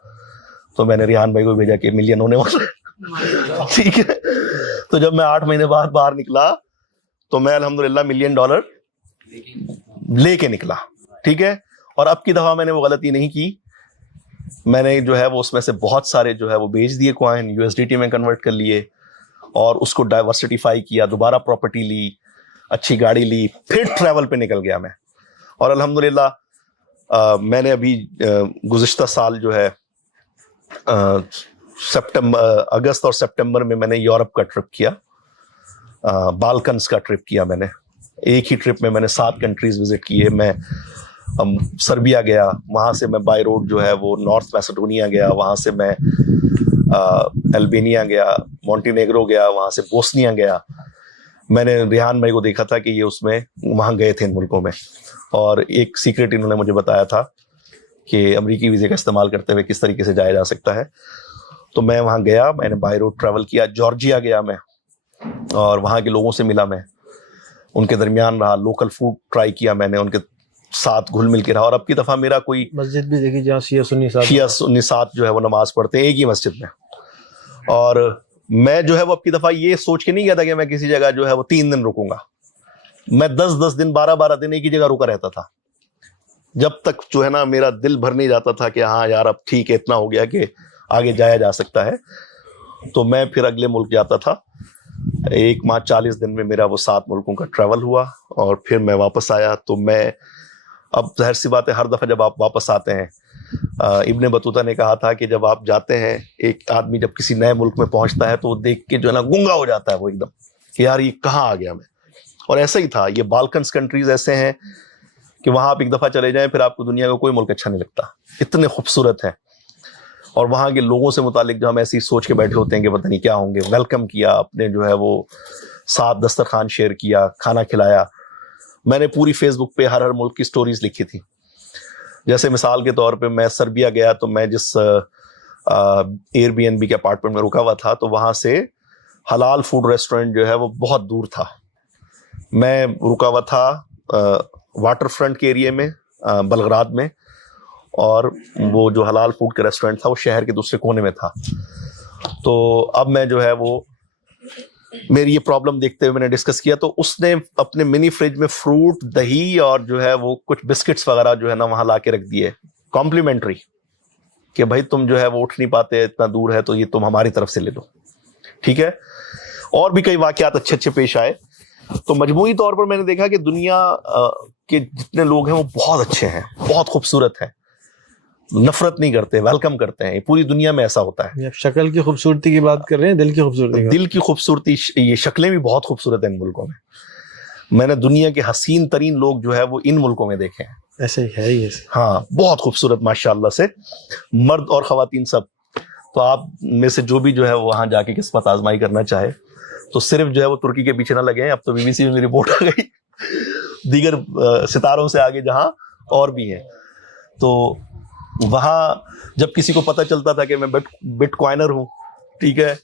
تو میں نے ریحان بھائی کو بھیجا کہ ملین ہونے والا ہے, ٹھیک ہے. تو جب میں 8 مہینے بعد باہر نکلا تو میں الحمدللہ $1 ملین لے کے نکلا, ٹھیک ہے. اور اب کی دفعہ میں نے وہ غلطی نہیں کی. میں نے جو ہے وہ اس میں سے بہت سارے جو ہے وہ بیچ دیے کوائن, USDT میں کنورٹ کر لیے, اور اس کو ڈائیورسٹیفائی کیا, دوبارہ پراپرٹی لی, اچھی گاڑی لی, پھر ٹریول پہ نکل گیا میں. اور الحمدللہ میں نے ابھی گزشتہ سال جو ہے اگست اور سپٹمبر میں نے یورپ کا ٹرپ کیا, بالکنز کا ٹرپ کیا. میں نے ایک ہی ٹرپ میں نے 7 کنٹریز وزٹ کیے. میں سربیا گیا, وہاں سے میں بائی روڈ جو ہے وہ نارتھ میسیڈونیا گیا, وہاں سے میں البینیا گیا, مونٹینیگرو گیا, وہاں سے بوسنیا گیا. میں نے ریحان بھائی کو دیکھا تھا کہ یہ اس میں وہاں گئے تھے ان ملکوں میں, اور ایک سیکرٹ انہوں نے مجھے بتایا تھا کہ امریکی ویزے کا استعمال کرتے ہوئے کس طریقے سے جایا جا سکتا ہے. تو میں وہاں گیا, میں نے بائی روڈ ٹریول کیا. جارجیا گیا میں, اور وہاں کے لوگوں سے ملا, میں ان کے درمیان رہا, لوکل فوڈ ٹرائی کیا, میں نے ان کے ساتھ گھل مل کے رہا. اور اب کی دفعہ میرا کوئی مسجد بھی دیکھی جہاں شیعہ سنی ساتھ جو ہے وہ نماز پڑھتے ہیں ایک ہی مسجد میں. اور میں جو ہے وہ اب کی دفعہ یہ سوچ کے نہیں گیا تھا کہ میں کسی جگہ جو ہے وہ 3 دن رکوں گا. میں 10 دن 12 دن ایک ہی جگہ رکا رہتا تھا, جب تک جو ہے نا میرا دل بھر نہیں جاتا تھا کہ ہاں یار اب ٹھیک ہے, اتنا ہو گیا کہ آگے جایا جا سکتا ہے. تو میں پھر اگلے ملک جاتا تھا. 1 ماہ 40 دن میں میرا وہ 7 ملکوں کا ٹریول ہوا, اور پھر میں واپس آیا. تو میں اب ظاہر سی بات ہے, ہر دفعہ جب آپ واپس آتے ہیں, ابن بطوطہ نے کہا تھا کہ جب آپ جاتے ہیں, ایک آدمی جب کسی نئے ملک میں پہنچتا ہے تو وہ دیکھ کے جو ہے نا گنگا ہو جاتا ہے وہ ایک دم کہ یار یہ کہاں آ گیا میں. اور ایسا ہی تھا. یہ بالکنز کنٹریز ایسے ہیں کہ وہاں آپ ایک دفعہ چلے جائیں پھر آپ کو دنیا کا کوئی ملک اچھا نہیں لگتا, اتنے خوبصورت ہے. اور وہاں کے لوگوں سے متعلق جو ہم ایسی سوچ کے بیٹھے ہوتے ہیں کہ پتہ نہیں کیا ہوں گے, ویلکم کیا, اپنے جو ہے وہ ساتھ دسترخوان شیئر کیا, کھانا کھلایا. میں نے پوری فیس بک پہ ہر ملک کی سٹوریز لکھی تھی. جیسے مثال کے طور پہ میں سربیا گیا تو میں جس ایئر بی این بی کے اپارٹمنٹ میں رکا ہوا تھا تو وہاں سے حلال فوڈ ریسٹورنٹ جو ہے وہ بہت دور تھا. میں رکا ہوا تھا واٹر فرنٹ کے ایریے میں بلغراد میں, اور وہ جو حلال فوڈ کا ریسٹورنٹ تھا وہ شہر کے دوسرے کونے میں تھا. تو اب میں جو ہے وہ میری یہ پرابلم دیکھتے ہوئے میں نے ڈسکس کیا, تو اس نے اپنے منی فریج میں فروٹ, دہی اور جو ہے وہ کچھ بسکٹس وغیرہ جو ہے نا وہاں لا کے رکھ دیے کمپلیمنٹری, کہ بھائی تم جو ہے وہ اٹھ نہیں پاتے, اتنا دور ہے, تو یہ تم ہماری طرف سے لے لو, ٹھیک ہے. اور بھی کئی واقعات اچھے اچھے پیش آئے. تو مجموعی طور پر میں نے دیکھا کہ دنیا کے جتنے لوگ ہیں وہ بہت اچھے ہیں, بہت خوبصورت ہیں, نفرت نہیں کرتے, ویلکم کرتے ہیں. پوری دنیا میں ایسا ہوتا ہے. شکل کی خوبصورتی کی بات کر رہے ہیں, دل کی خوبصورتی, دل کی خوبصورتی, یہ شکلیں بھی بہت خوبصورت ہیں ان ملکوں میں. میں نے دنیا کے حسین ترین لوگ جو ہے وہ ان ملکوں میں دیکھے ہیں. ایسے ہی ہے ہی, ہاں بہت خوبصورت ماشاء اللہ سے, مرد اور خواتین سب. تو آپ میں سے جو بھی جو ہے وہاں جا کے قسمت آزمائی کرنا چاہے تو صرف جو ہے وہ ترکی کے پیچھے نہ لگے. اب تو بی بی سی میں رپورٹ آ گئی دیگر ستاروں سے آگے جہاں اور بھی ہیں. تو وہاں جب کسی کو پتہ چلتا تھا کہ میں بٹ کوائنر ہوں, ٹھیک ہے,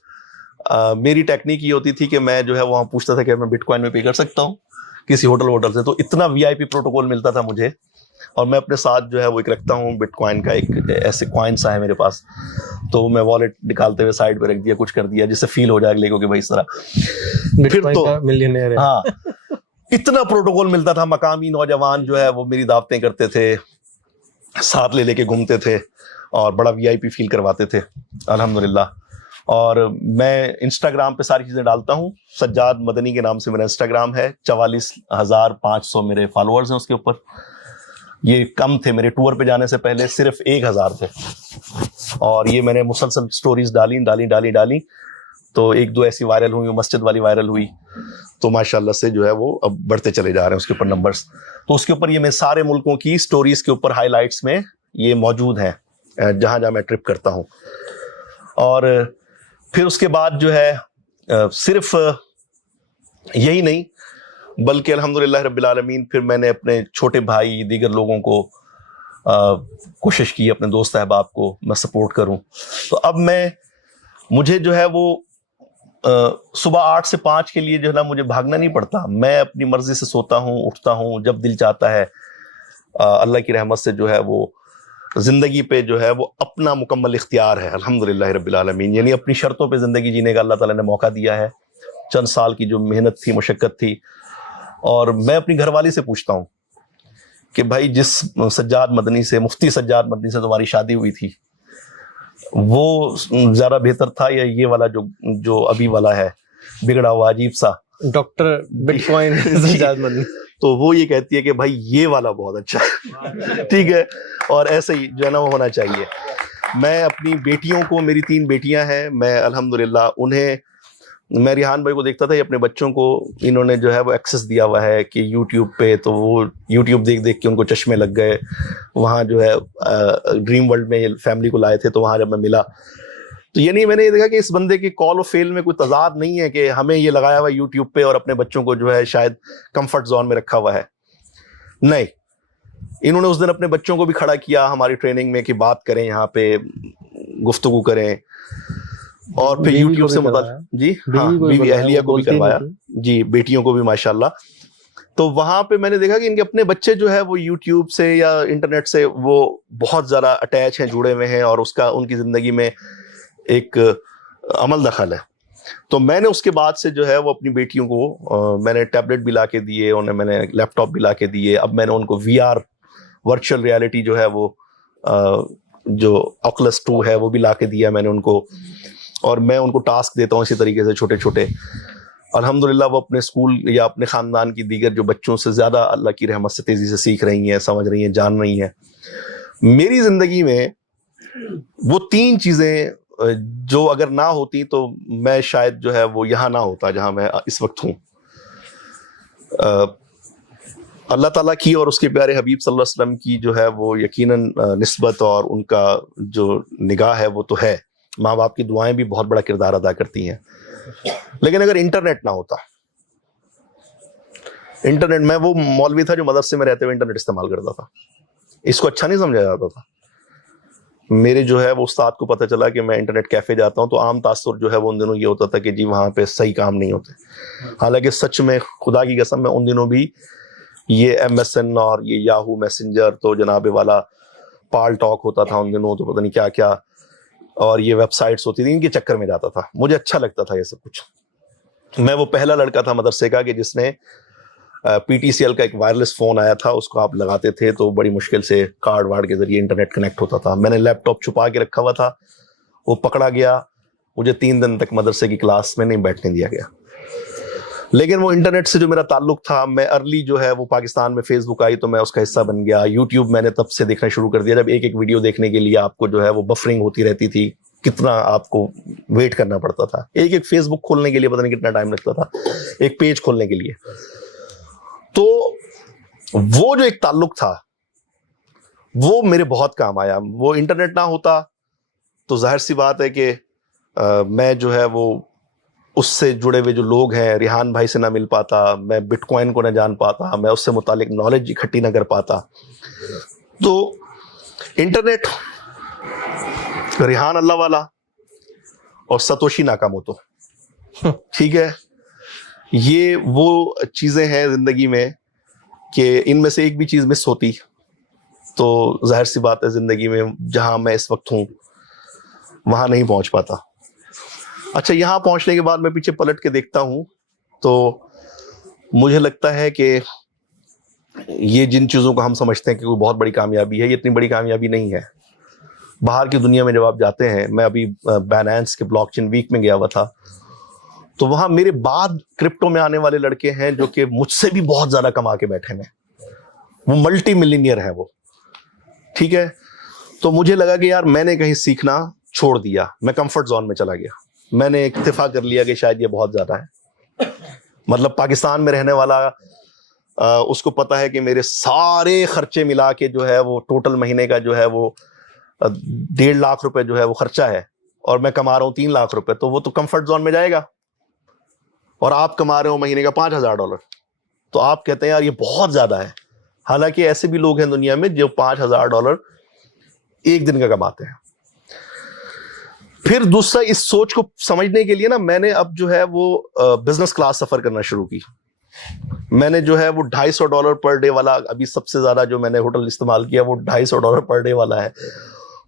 میری ٹیکنیک یہ ہوتی تھی کہ میں جو ہے وہاں پوچھتا تھا کہ میں بٹ کوائن میں پے کر سکتا ہوں کسی ہوٹل سے. تو اتنا وی آئی پی پروٹوکول ملتا تھا مجھے. اور میں اپنے ساتھ جو ہے وہ ایک رکھتا ہوں بٹ کوائن کا, ایک ایسے کوائن سا ہے میرے پاس, تو میں والیٹ نکالتے ہوئے سائڈ پہ رکھ دیا, کچھ کر دیا, جس سے فیل ہو جائے لے کہ بھائی اس طرح. پھر تو ملینئر ہے. ہاں اتنا پروٹوکول ملتا تھا. مقامی نوجوان جو ہے وہ میری دعوتیں کرتے تھے, ساتھ لے کے گھومتے تھے اور بڑا وی آئی پی فیل کرواتے تھے الحمدللہ. اور میں انسٹاگرام پہ ساری چیزیں ڈالتا ہوں. سجاد مدنی کے نام سے میرا انسٹاگرام ہے. 44,500 میرے فالوورز ہیں اس کے اوپر. یہ کم تھے میرے ٹور پہ جانے سے پہلے, صرف 1,000 تھے. اور یہ میں نے مسلسل سٹوریز ڈالی تو 1-2 ایسی وائرل ہوئی, مسجد والی وائرل ہوئی, تو ماشاءاللہ سے جو ہے وہ اب بڑھتے چلے جا رہے ہیں اس کے اوپر نمبرز. تو اس کے اوپر یہ میں سارے ملکوں کی سٹوریز کے اوپر ہائی لائٹس میں یہ موجود ہیں جہاں جہاں میں ٹرپ کرتا ہوں. اور پھر اس کے بعد جو ہے صرف یہی نہیں بلکہ الحمدللہ رب العالمین پھر میں نے اپنے چھوٹے بھائی دیگر لوگوں کو کوشش کی, اپنے دوست احباب کو میں سپورٹ کروں. تو اب مجھے جو ہے وہ صبح 8 سے 5 کے لیے جو ہے نا مجھے بھاگنا نہیں پڑتا. میں اپنی مرضی سے سوتا ہوں, اٹھتا ہوں جب دل چاہتا ہے. اللہ کی رحمت سے جو ہے وہ زندگی پہ جو ہے وہ اپنا مکمل اختیار ہے الحمدللہ رب العالمین. یعنی اپنی شرطوں پہ زندگی جینے کا اللہ تعالیٰ نے موقع دیا ہے. چند سال کی جو محنت تھی, مشقت تھی. اور میں اپنی گھر والی سے پوچھتا ہوں کہ بھائی جس سجاد مدنی سے, مفتی سجاد مدنی سے تمہاری شادی ہوئی تھی, وہ زیادہ بہتر تھا یا یہ والا جو ابھی والا ہے بگڑا ہوا عجیب سا ڈاکٹر بٹ کوائن سجاد مدنی؟ تو وہ یہ کہتی ہے کہ بھائی یہ والا بہت اچھا ہے, ٹھیک ہے. اور ایسے ہی جو ہے نا وہ ہونا چاہیے. میں اپنی بیٹیوں کو, میری 3 بیٹیاں ہیں, میں الحمدللہ انہیں, میں ریحان بھائی کو دیکھتا تھا, یہ اپنے بچوں کو انہوں نے جو ہے وہ ایکسس دیا ہوا ہے کہ یوٹیوب پہ, تو وہ یوٹیوب دیکھ کے ان کو چشمے لگ گئے. وہاں جو ہے ڈریم ورلڈ میں فیملی کو لائے تھے, تو وہاں جب میں ملا تو یعنی میں نے یہ دیکھا کہ اس بندے کے کال و فیل میں کوئی تضاد نہیں ہے کہ ہمیں یہ لگایا ہوا ہے یوٹیوب پہ اور اپنے بچوں کو جو ہے شاید کمفرٹ زون میں رکھا ہوا ہے. نہیں, انہوں نے اس دن اپنے بچوں کو بھی کھڑا کیا ہماری ٹریننگ میں کہ بات کریں, یہاں پہ گفتگو کریں. اور پھر یوٹیوب سے متعلق جی ہاں بیوی اہلیہ کو بھی کروایا, جی بیٹیوں کو بھی ماشاءاللہ. تو وہاں پہ میں نے دیکھا کہ ان کے اپنے بچے جو ہے وہ یوٹیوب سے یا انٹرنیٹ سے وہ بہت زیادہ اٹیچ ہیں, جڑے ہوئے ہیں, اور اس کا ان کی زندگی میں ایک عمل دخل ہے. تو میں نے اس کے بعد سے جو ہے وہ اپنی بیٹیوں کو میں نے ٹیبلٹ بھی لا کے دیے, انہیں میں نے لیپ ٹاپ بھی لا کے دیے. اب میں نے ان کو VR ورچوئل ریالٹی جو ہے وہ جو Oculus 2 ہے وہ بھی لا کے دیا میں نے ان کو. اور میں ان کو ٹاسک دیتا ہوں اسی طریقے سے چھوٹے چھوٹے. الحمدللہ وہ اپنے اسکول یا اپنے خاندان کی دیگر جو بچوں سے زیادہ اللہ کی رحمت سے تیزی سے سیکھ رہی ہیں, سمجھ رہی ہیں, جان رہی ہیں. میری زندگی میں وہ 3 چیزیں جو اگر نہ ہوتی تو میں شاید جو ہے وہ یہاں نہ ہوتا جہاں میں اس وقت ہوں. اللہ تعالیٰ کی اور اس کے پیارے حبیب صلی اللہ علیہ وسلم کی جو ہے وہ یقیناً نسبت اور ان کا جو نگاہ ہے وہ تو ہے. ماں باپ کی دعائیں بھی بہت بڑا کردار ادا کرتی ہیں. لیکن اگر انٹرنیٹ نہ ہوتا, انٹرنیٹ, میں وہ مولوی تھا جو مدرسے میں رہتے ہوئے انٹرنیٹ استعمال کرتا تھا, اس کو اچھا نہیں سمجھا جاتا تھا. میرے جو ہے وہ استاد کو پتہ چلا کہ میں انٹرنیٹ کیفے جاتا ہوں تو عام تاثر جو ہے وہ ان دنوں یہ ہوتا تھا کہ جی وہاں پہ صحیح کام نہیں ہوتے. حالانکہ سچ میں خدا کی قسم میں ان دنوں بھی یہ MSN اور یہ یاہو میسنجر تو جناب والا پال ٹاک ہوتا تھا ان دنوں, تو پتہ نہیں کیا کیا, اور یہ ویب سائٹس ہوتی تھی, ان کے چکر میں جاتا تھا. مجھے اچھا لگتا تھا یہ سب کچھ. میں وہ پہلا لڑکا تھا مدرسے کا کہ جس نے PTCL کا ایک وائرلیس فون آیا تھا, اس کو آپ لگاتے تھے تو بڑی مشکل سے کارڈ وارڈ کے ذریعے انٹرنیٹ کنیکٹ ہوتا تھا. میں نے لیپ ٹاپ چھپا کے رکھا ہوا تھا, وہ پکڑا گیا, مجھے 3 دن تک مدرسے کی کلاس میں نہیں بیٹھنے دیا گیا. لیکن وہ انٹرنیٹ سے جو میرا تعلق تھا, میں ارلی جو ہے وہ پاکستان میں فیس بک آئی تو میں اس کا حصہ بن گیا. یوٹیوب میں نے تب سے دیکھنا شروع کر دیا جب ایک ایک ویڈیو دیکھنے کے لیے آپ کو جو ہے وہ بفرنگ ہوتی رہتی تھی, کتنا آپ کو ویٹ کرنا پڑتا تھا. ایک ایک فیس بک کھولنے کے لیے پتہ نہیں کتنا ٹائم لگتا تھا ایک پیج کھولنے کے لیے. تو وہ جو ایک تعلق تھا وہ میرے بہت کام آیا. وہ انٹرنیٹ نہ ہوتا تو ظاہر سی بات ہے کہ میں جو ہے وہ اس سے جڑے ہوئے جو لوگ ہیں, ریحان بھائی سے نہ مل پاتا, میں بٹ کوائن کو نہ جان پاتا, میں اس سے متعلق نالج اکٹھی نہ کر پاتا. تو انٹرنیٹ, ریحان اللہ والا اور ستوشی ناکاموتو, ٹھیک ہے, یہ وہ چیزیں ہیں زندگی میں کہ ان میں سے ایک بھی چیز مس ہوتی تو ظاہر سی بات ہے زندگی میں جہاں میں اس وقت ہوں وہاں نہیں پہنچ پاتا. اچھا, یہاں پہنچنے کے بعد میں پیچھے پلٹ کے دیکھتا ہوں تو مجھے لگتا ہے کہ یہ جن چیزوں کو ہم سمجھتے ہیں کہ کوئی بہت بڑی کامیابی ہے, یہ اتنی بڑی کامیابی نہیں ہے. باہر کی دنیا میں جب آپ جاتے ہیں, میں ابھی بائنانس کے بلاک چین ویک میں گیا ہوا تھا, تو وہاں میرے بعد کرپٹو میں آنے والے لڑکے ہیں جو کہ مجھ سے بھی بہت زیادہ کما کے بیٹھے ہیں, وہ ملٹی ملینئر ہیں وہ, ٹھیک ہے. تو مجھے لگا کہ یار میں نے کہیں سیکھنا چھوڑ دیا, میں کمفرٹ زون میں چلا گیا. میں نے اکتفا کر لیا کہ شاید یہ بہت زیادہ ہے. مطلب پاکستان میں رہنے والا اس کو پتا ہے کہ میرے سارے خرچے ملا کے جو ہے وہ ٹوٹل مہینے کا جو ہے وہ 1.5 لاکھ روپے جو ہے وہ خرچہ ہے, اور میں کما رہا ہوں 3 لاکھ روپے, تو وہ تو کمفرٹ زون میں جائے گا. اور آپ کما رہے ہو مہینے کا $5,000, تو آپ کہتے ہیں یار یہ بہت زیادہ ہے. حالانکہ ایسے بھی لوگ ہیں دنیا میں جو $5,000 ایک دن کا کماتے ہیں. پھر دوسرا, اس سوچ کو سمجھنے کے لیے نا میں نے اب جو ہے وہ بزنس کلاس سفر کرنا شروع کی. میں نے جو ہے وہ $250 پر ڈے والا, ابھی سب سے زیادہ جو میں نے ہوٹل استعمال کیا وہ $250 پر ڈے والا ہے.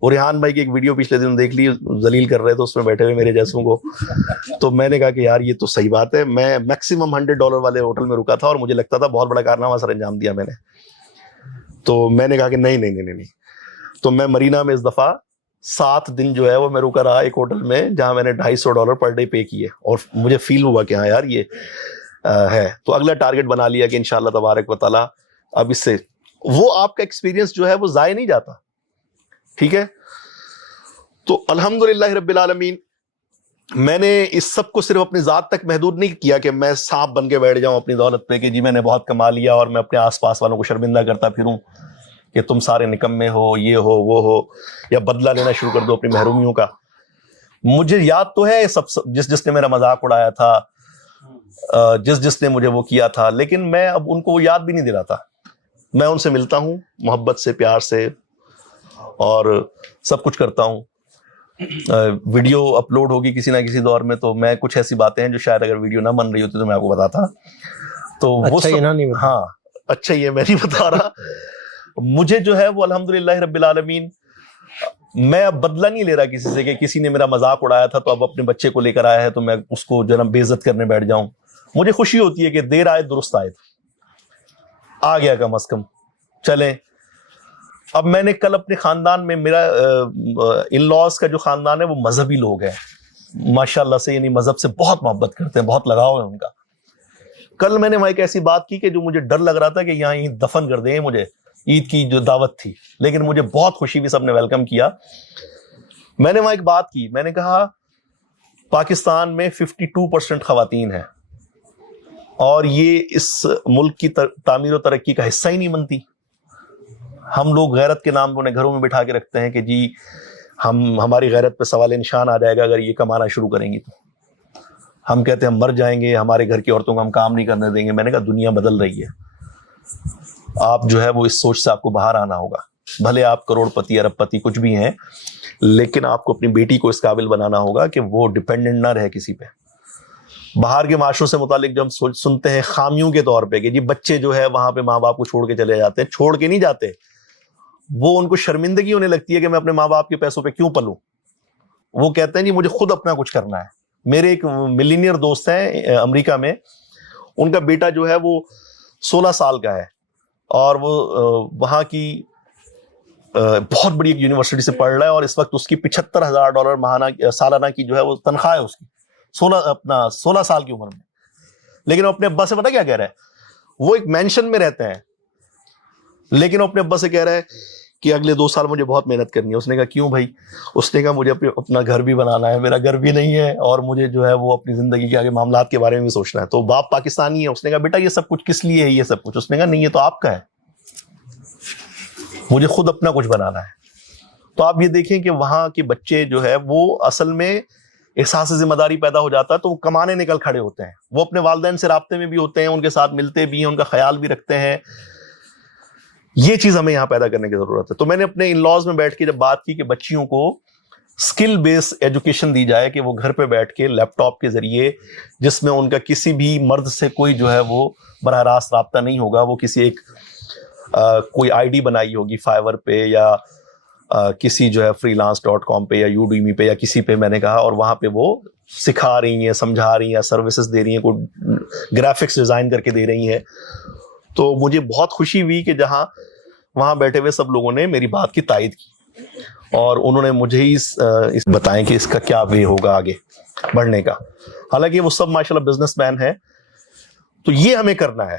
اور ریحان بھائی کی ایک ویڈیو پچھلے دن دیکھ لی, ذلیل کر رہے تھے اس میں بیٹھے ہوئے میرے جیسوں کو, تو میں نے کہا کہ یار یہ تو صحیح بات ہے. میں میکسیمم $100 والے ہوٹل میں رکا تھا اور مجھے لگتا تھا بہت بڑا کارنامہ سر انجام دیا میں نے. تو میں نے کہا کہ نہیں نہیں نہیں نہیں, تو میں مرینا میں اس دفعہ 7 دن جو ہے وہ میں رکا رہا ایک ہوٹل میں جہاں میں نے $250 پر ڈے پے کیے, اور مجھے فیل ہوا کہ ہاں یار یہ ہے. تو اگلا ٹارگٹ بنا لیا کہ انشاءاللہ تبارک و تعالیٰ اب اس سے وہ آپ کا ایکسپیرینس جو ہے وہ ضائع نہیں جاتا, ٹھیک ہے. تو الحمدللہ رب العالمین, میں نے اس سب کو صرف اپنی ذات تک محدود نہیں کیا کہ میں سانپ بن کے بیٹھ جاؤں اپنی دولت پہ کہ جی میں نے بہت کما لیا اور میں اپنے آس پاس والوں کو شرمندہ کرتا پھروں کہ تم سارے نکمے ہو, یہ ہو وہ ہو, یا بدلہ لینا شروع کر دو اپنی محرومیوں کا. مجھے یاد تو ہے سب جس نے میرا مذاق اڑایا تھا, جس نے مجھے وہ کیا تھا, لیکن میں اب ان کو وہ یاد بھی نہیں دلاتا. میں ان سے ملتا ہوں محبت سے, پیار سے, اور سب کچھ کرتا ہوں. ویڈیو اپلوڈ ہوگی کسی نہ کسی دور میں تو میں کچھ ایسی باتیں ہیں جو شاید اگر ویڈیو نہ بن رہی ہوتی تو میں آپ کو بتاتا. تو وہ ہاں اچھا یہ میں نہیں بتا رہا. مجھے جو ہے وہ الحمدللہ رب العالمین, میں اب بدلہ نہیں لے رہا کسی سے کہ کسی نے میرا مذاق اڑایا تھا تو اب اپنے بچے کو لے کر آیا ہے تو میں اس کو جو ہے بے عزت کرنے بیٹھ جاؤں. مجھے خوشی ہوتی ہے کہ دیر آئے درست آئے, آ گیا کم از کم, چلیں. اب میں نے کل اپنے خاندان میں, میرا ان لاز کا جو خاندان ہے وہ مذہبی لوگ ہیں ماشاءاللہ سے, یعنی مذہب سے بہت محبت کرتے ہیں, بہت لگاؤ ہے ان کا. کل میں نے وہاں ایک ایسی بات کی کہ جو مجھے ڈر لگ رہا تھا کہ یہاں دفن کر دیں مجھے, عید کی جو دعوت تھی, لیکن مجھے بہت خوشی بھی سب نے ویلکم کیا. میں نے وہاں ایک بات کی, میں نے کہا پاکستان میں 52% خواتین ہیں, اور یہ اس ملک کی تعمیر و ترقی کا حصہ ہی نہیں بنتی. ہم لوگ غیرت کے نام پہ انہیں گھروں میں بٹھا کے رکھتے ہیں کہ جی ہماری غیرت پہ سوال نشان آ جائے گا اگر یہ کمانا شروع کریں گی. تو ہم کہتے ہیں ہم مر جائیں گے, ہمارے گھر کی عورتوں کو ہم کام نہیں کرنے دیں گے. میں نے کہا دنیا بدل رہی ہے, آپ جو ہے وہ اس سوچ سے آپ کو باہر آنا ہوگا. بھلے آپ کروڑ پتی ارب پتی کچھ بھی ہیں, لیکن آپ کو اپنی بیٹی کو اس قابل بنانا ہوگا کہ وہ ڈیپینڈنٹ نہ رہے کسی پہ. باہر کے معاشروں سے متعلق جو ہم سنتے ہیں خامیوں کے طور پہ کہ جی بچے جو ہے وہاں پہ ماں باپ کو چھوڑ کے چلے جاتے ہیں, چھوڑ کے نہیں جاتے, وہ ان کو شرمندگی ہونے لگتی ہے کہ میں اپنے ماں باپ کے پیسوں پہ کیوں پلوں. وہ کہتے ہیں جی مجھے خود اپنا کچھ کرنا ہے. میرے ایک ملینئر دوست ہیں امریکہ میں, ان کا بیٹا جو ہے وہ 16 سال کا ہے اور وہ وہاں کی بہت بڑی ایک یونیورسٹی سے پڑھ رہا ہے, اور اس وقت اس کی $75,000 ماہانہ سالانہ کی جو ہے وہ تنخواہ ہے اس کی 16 سال کی عمر میں. لیکن وہ اپنے ابا سے پتہ کیا کہہ رہا ہے, وہ ایک مینشن میں رہتے ہیں لیکن وہ اپنے ابا سے کہہ رہا ہے کہ اگلے 2 سال مجھے بہت محنت کرنی ہے. اس نے کہا کیوں بھائی؟ اس نے کہا مجھے اپنا گھر بھی بنانا ہے, میرا گھر بھی نہیں ہے, اور مجھے جو ہے وہ اپنی زندگی کے آگے معاملات کے بارے میں بھی سوچنا ہے. تو باپ پاکستانی ہے. اس نے کہا بیٹا یہ سب کچھ کس لیے ہے یہ سب کچھ؟ اس نے کہا نہیں یہ تو آپ کا ہے, مجھے خود اپنا کچھ بنانا ہے. تو آپ یہ دیکھیں کہ وہاں کے بچے جو ہے وہ اصل میں احساس ذمہ داری پیدا ہو جاتا ہے تو وہ کمانے نکل کھڑے ہوتے ہیں. وہ اپنے والدین سے رابطے میں بھی ہوتے ہیں, ان کے ساتھ ملتے بھی ہیں, ان کا خیال بھی رکھتے ہیں. یہ چیز ہمیں یہاں پیدا کرنے کی ضرورت ہے. تو میں نے اپنے ان لاز میں بیٹھ کے جب بات کی کہ بچیوں کو اسکل بیس ایجوکیشن دی جائے کہ وہ گھر پہ بیٹھ کے لیپ ٹاپ کے ذریعے, جس میں ان کا کسی بھی مرد سے کوئی جو ہے وہ براہ راست رابطہ نہیں ہوگا, وہ کسی ایک کوئی آئی ڈی بنائی ہوگی فائیور پہ یا کسی جو ہے freelance.com پہ یا یوڈیمی پہ یا کسی پہ, میں نے کہا, اور وہاں پہ وہ سکھا رہی ہیں, سمجھا رہی ہیں, سروسز دے رہی ہیں, کوئی گرافکس ڈیزائن کر کے دے رہی ہیں. تو مجھے بہت خوشی ہوئی کہ جہاں وہاں بیٹھے ہوئے سب لوگوں نے میری بات کی تائید کی اور انہوں نے مجھے ہی بتائیں کہ اس کا کیا وے ہوگا آگے بڑھنے کا. حالانکہ وہ سب ماشاءاللہ بزنس مین ہے. تو یہ ہمیں کرنا ہے.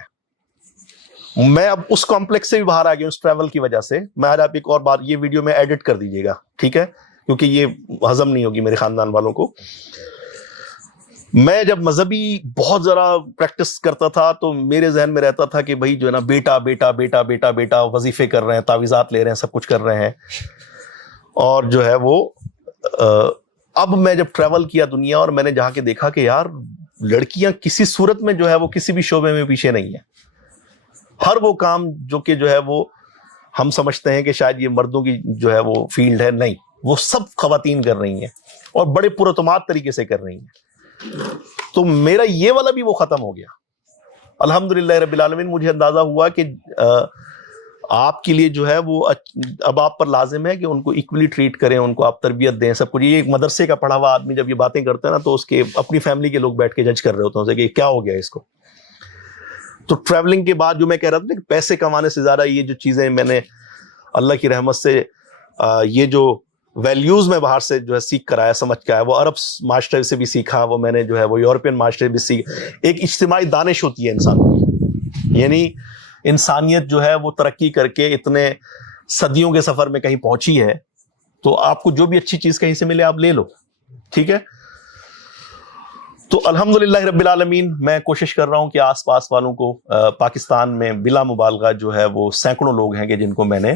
میں اب اس کمپلیکس سے بھی باہر آ گیا ہوں اس ٹریول کی وجہ سے. میں آج آپ ایک اور بات, یہ ویڈیو میں ایڈٹ کر دیجیے گا, ٹھیک ہے, کیونکہ یہ ہضم نہیں ہوگی میرے خاندان والوں کو. میں جب مذہبی بہت ذرا پریکٹس کرتا تھا تو میرے ذہن میں رہتا تھا کہ بھائی جو ہے نا بیٹا بیٹا بیٹا بیٹا بیٹا وظیفے کر رہے ہیں, تعویذات لے رہے ہیں, سب کچھ کر رہے ہیں. اور جو ہے وہ اب میں جب ٹریول کیا دنیا اور میں نے جا کے دیکھا کہ یار لڑکیاں کسی صورت میں جو ہے وہ کسی بھی شعبے میں پیچھے نہیں ہیں. ہر وہ کام جو کہ جو ہے وہ ہم سمجھتے ہیں کہ شاید یہ مردوں کی جو ہے وہ فیلڈ ہے, نہیں, وہ سب خواتین کر رہی ہیں اور بڑے پراعتماد طریقے سے کر رہی ہیں. تو میرا یہ والا بھی وہ ختم ہو گیا الحمدللہ رب العالمین. مجھے اندازہ ہوا کہ آپ کے لیے جو ہے وہ اب آپ پر لازم ہے کہ ان کو ایکولی ٹریٹ کریں, ان کو آپ تربیت دیں, سب کچھ. یہ ایک مدرسے کا پڑھا ہوا آدمی جب یہ باتیں کرتا ہے نا تو اس کے اپنی فیملی کے لوگ بیٹھ کے جج کر رہے ہوتے ہیں کہ کیا ہو گیا اس کو. تو ٹریولنگ کے بعد جو میں کہہ رہا تھا کہ پیسے کمانے سے زیادہ یہ جو چیزیں میں نے اللہ کی رحمت سے یہ جو ویلیوز میں باہر سے جو ہے سیکھ کر آیا, سمجھ کے آیا, وہ عرب معاشرے سے بھی سیکھا, وہ میں نے جو ہے وہ یورپین معاشرے بھی سیکھا. ایک اجتماعی دانش ہوتی ہے انسان کی, یعنی انسانیت جو ہے وہ ترقی کر کے اتنے صدیوں کے سفر میں کہیں پہنچی ہے تو آپ کو جو بھی اچھی چیز کہیں سے ملے آپ لے لو, ٹھیک ہے. تو الحمدللہ رب العالمین میں کوشش کر رہا ہوں کہ آس پاس والوں کو پاکستان میں بلا مبالغہ جو ہے وہ سینکڑوں لوگ ہیں کہ جن کو میں نے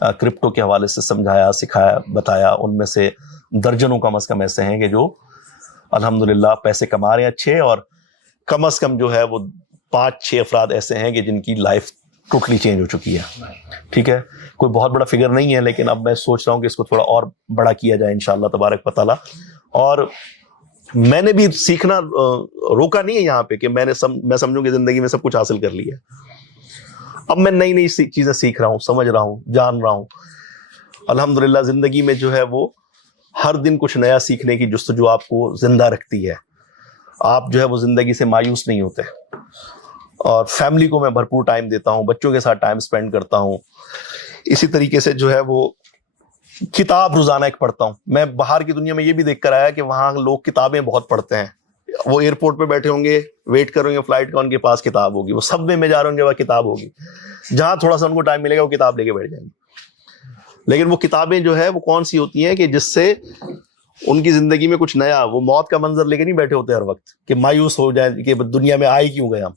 کرپٹو کے حوالے سے سمجھایا, سکھایا, بتایا. ان میں سے درجنوں کم از کم ایسے ہیں کہ جو الحمدللہ پیسے کما رہے ہیں اچھے, اور کم از کم جو ہے وہ 5-6 افراد ایسے ہیں کہ جن کی لائف ٹوٹلی چینج ہو چکی ہے, ٹھیک ہے. کوئی بہت بڑا فگر نہیں ہے لیکن اب میں سوچ رہا ہوں کہ اس کو تھوڑا اور بڑا کیا جائے انشاءاللہ تبارک و تعالی. اور میں نے بھی سیکھنا روکا نہیں ہے یہاں پہ کہ میں سمجھوں کہ زندگی میں سب کچھ حاصل کر لیا. اب میں نئی نئی چیزیں سیکھ رہا ہوں, سمجھ رہا ہوں, جان رہا ہوں. الحمدللہ زندگی میں جو ہے وہ ہر دن کچھ نیا سیکھنے کی جستجو آپ کو زندہ رکھتی ہے. آپ جو ہے وہ زندگی سے مایوس نہیں ہوتے. اور فیملی کو میں بھرپور ٹائم دیتا ہوں, بچوں کے ساتھ ٹائم سپینڈ کرتا ہوں. اسی طریقے سے جو ہے وہ کتاب روزانہ ایک پڑھتا ہوں. میں باہر کی دنیا میں یہ بھی دیکھ کر آیا کہ وہاں لوگ کتابیں بہت پڑھتے ہیں. وہ ایئرپورٹ پہ بیٹھے ہوں گے, ویٹ کر رہے ہوں گے فلائٹ کا, ان کے پاس کتاب ہوگی. وہ سب میں جا رہے ہوں گے, وہ کتاب ہوگی. جہاں تھوڑا سا ان کو ٹائم ملے گا وہ کتاب لے کے بیٹھ جائیں گے. لیکن وہ کتابیں جو ہے وہ کون سی ہوتی ہیں کہ جس سے ان کی زندگی میں کچھ نیا، وہ موت کا منظر لے کے نہیں بیٹھے ہوتے ہر وقت کہ مایوس ہو جائیں کہ دنیا میں آئے کیوں گئے ہم.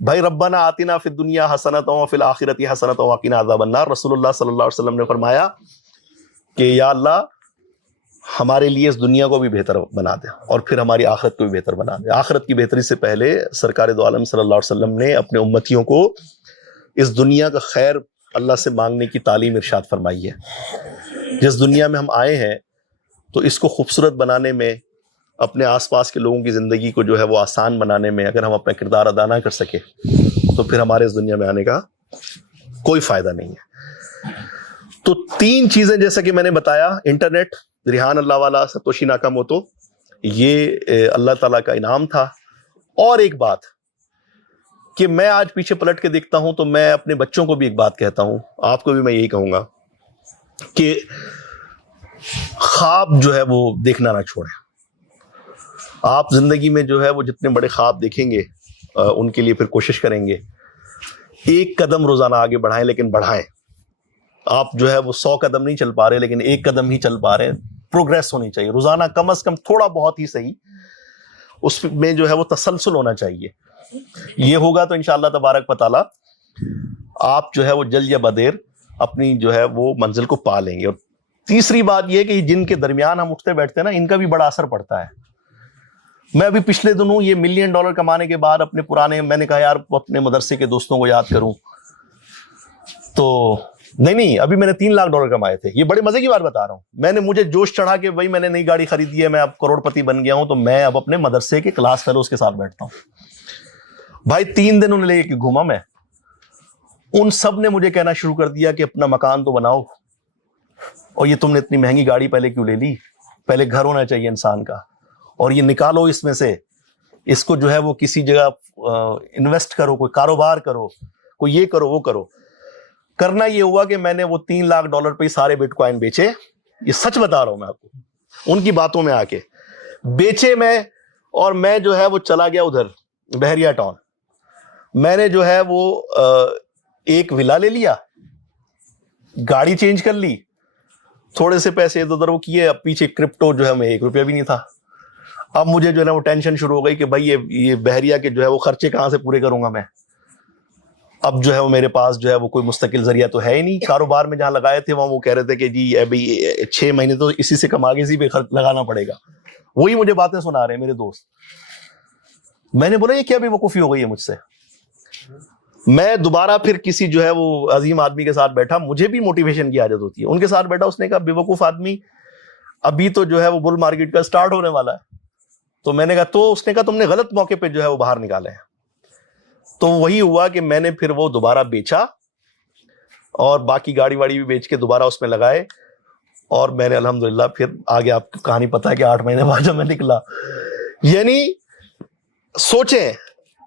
بھائی ربنا آتنا فی الدنیا حسنۃ وفی الآخرۃ حسنۃ وقنا عذاب النار. رسول اللہ صلی اللہ علیہ وسلم نے فرمایا کہ یا اللہ ہمارے لیے اس دنیا کو بھی بہتر بنا دے اور پھر ہماری آخرت کو بھی بہتر بنا دے. آخرت کی بہتری سے پہلے سرکار دو عالم صلی اللہ علیہ وسلم نے اپنے امتیوں کو اس دنیا کا خیر اللہ سے مانگنے کی تعلیم ارشاد فرمائی ہے. جس دنیا میں ہم آئے ہیں تو اس کو خوبصورت بنانے میں، اپنے آس پاس کے لوگوں کی زندگی کو جو ہے وہ آسان بنانے میں اگر ہم اپنا کردار ادا نہ کر سکے تو پھر ہمارے اس دنیا میں آنے کا کوئی فائدہ نہیں ہے. تو 3 چیزیں جیسا کہ میں نے بتایا، انٹرنیٹ، ریحان اللہ والا ستوشی ناکاموتو، یہ اللہ تعالیٰ کا انعام تھا. اور ایک بات کہ میں آج پیچھے پلٹ کے دیکھتا ہوں تو میں اپنے بچوں کو بھی ایک بات کہتا ہوں، آپ کو بھی میں یہی کہوں گا کہ خواب جو ہے وہ دیکھنا نہ چھوڑیں. آپ زندگی میں جو ہے وہ جتنے بڑے خواب دیکھیں گے ان کے لیے پھر کوشش کریں گے. ایک قدم روزانہ آگے بڑھائیں، لیکن بڑھائیں. آپ جو ہے وہ 100 قدم نہیں چل پا رہے لیکن 1 قدم ہی چل پا رہے ہیں. پروگریس ہونی چاہیے روزانہ، کم از کم تھوڑا بہت ہی صحیح، اس میں جو ہے وہ تسلسل ہونا چاہیے. یہ ہوگا تو انشاءاللہ تبارک و تعالی آپ جو ہے وہ جلد یا بدیر اپنی جو ہے وہ منزل کو پا لیں گے. اور تیسری بات یہ کہ جن کے درمیان ہم اٹھتے بیٹھتے ہیں نا، ان کا بھی بڑا اثر پڑتا ہے. میں ابھی پچھلے دنوں یہ $1 ملین کمانے کے بعد اپنے پرانے، میں نے کہا یار اپنے مدرسے کے دوستوں کو یاد کروں، تو نہیں ابھی میں نے $3 لاکھ کمائے تھے. یہ بڑے مزے کی بات بتا رہا ہوں. میں نے، مجھے جوش چڑھا کہ بھائی میں نے نئی گاڑی خریدی ہے، میں اب کروڑ پتی بن گیا ہوں، تو میں اب اپنے مدرسے کے کلاس فیلوز کے ساتھ بیٹھتا ہوں. بھائی 3 دن انہیں لے کے گھوما میں. ان سب نے مجھے کہنا شروع کر دیا کہ اپنا مکان تو بناؤ، اور یہ تم نے اتنی مہنگی گاڑی پہلے کیوں لے لی؟ پہلے گھر ہونا چاہیے انسان کا، اور یہ نکالو اس میں سے، اس کو جو ہے وہ کسی جگہ انویسٹ کرو، کوئی کاروبار کرو، کوئی یہ کرو وہ کرو. کرنا یہ ہوا کہ میں نے وہ $3 لاکھ پہ سارے بٹ کوائن بیچے. یہ سچ بتا رہا ہوں میں آپ کو، ان کی باتوں میں آ کے بیچے میں. اور میں جو ہے وہ چلا گیا ادھر بحریہ ٹاؤن. میں نے جو ہے وہ ایک ولا لے لیا، گاڑی چینج کر لی، تھوڑے سے پیسے ادھر ادھر وہ کیے. اب پیچھے کرپٹو جو ہے میں $1 بھی نہیں تھا. اب مجھے جو ہے نا وہ ٹینشن شروع ہو گئی کہ بھائی یہ بحریہ کے جو ہے وہ خرچے کہاں سے پورے کروں گا میں. اب جو ہے وہ میرے پاس جو ہے وہ کوئی مستقل ذریعہ تو ہے ہی نہیں. کاروبار میں جہاں لگائے تھے وہاں وہ کہہ رہے تھے کہ جی ابھی 6 مہینے تو اسی سے کما کے اسی پہ لگانا پڑے گا. وہی مجھے باتیں سنا رہے ہیں میرے دوست. میں نے بولا یہ کیا بے وقوفی ہو گئی ہے مجھ سے. میں دوبارہ پھر کسی جو ہے وہ عظیم آدمی کے ساتھ بیٹھا، مجھے بھی موٹیویشن کی عادت ہوتی ہے، ان کے ساتھ بیٹھا. اس نے کہا بے وقوف آدمی، ابھی تو جو ہے وہ بل مارکیٹ کا سٹارٹ ہونے والا ہے. تو میں نے کہا، تو اس نے کہا تم نے غلط موقع پہ جو ہے وہ باہر نکالے ہیں. تو وہی ہوا کہ میں نے پھر وہ دوبارہ بیچا اور باقی گاڑی واڑی بھی بیچ کے دوبارہ اس میں لگائے. اور میں نے الحمدللہ پھر آگے آپ کو کہانی پتہ ہے کہ 8 مہینے بعد جب میں نکلا. یعنی سوچیں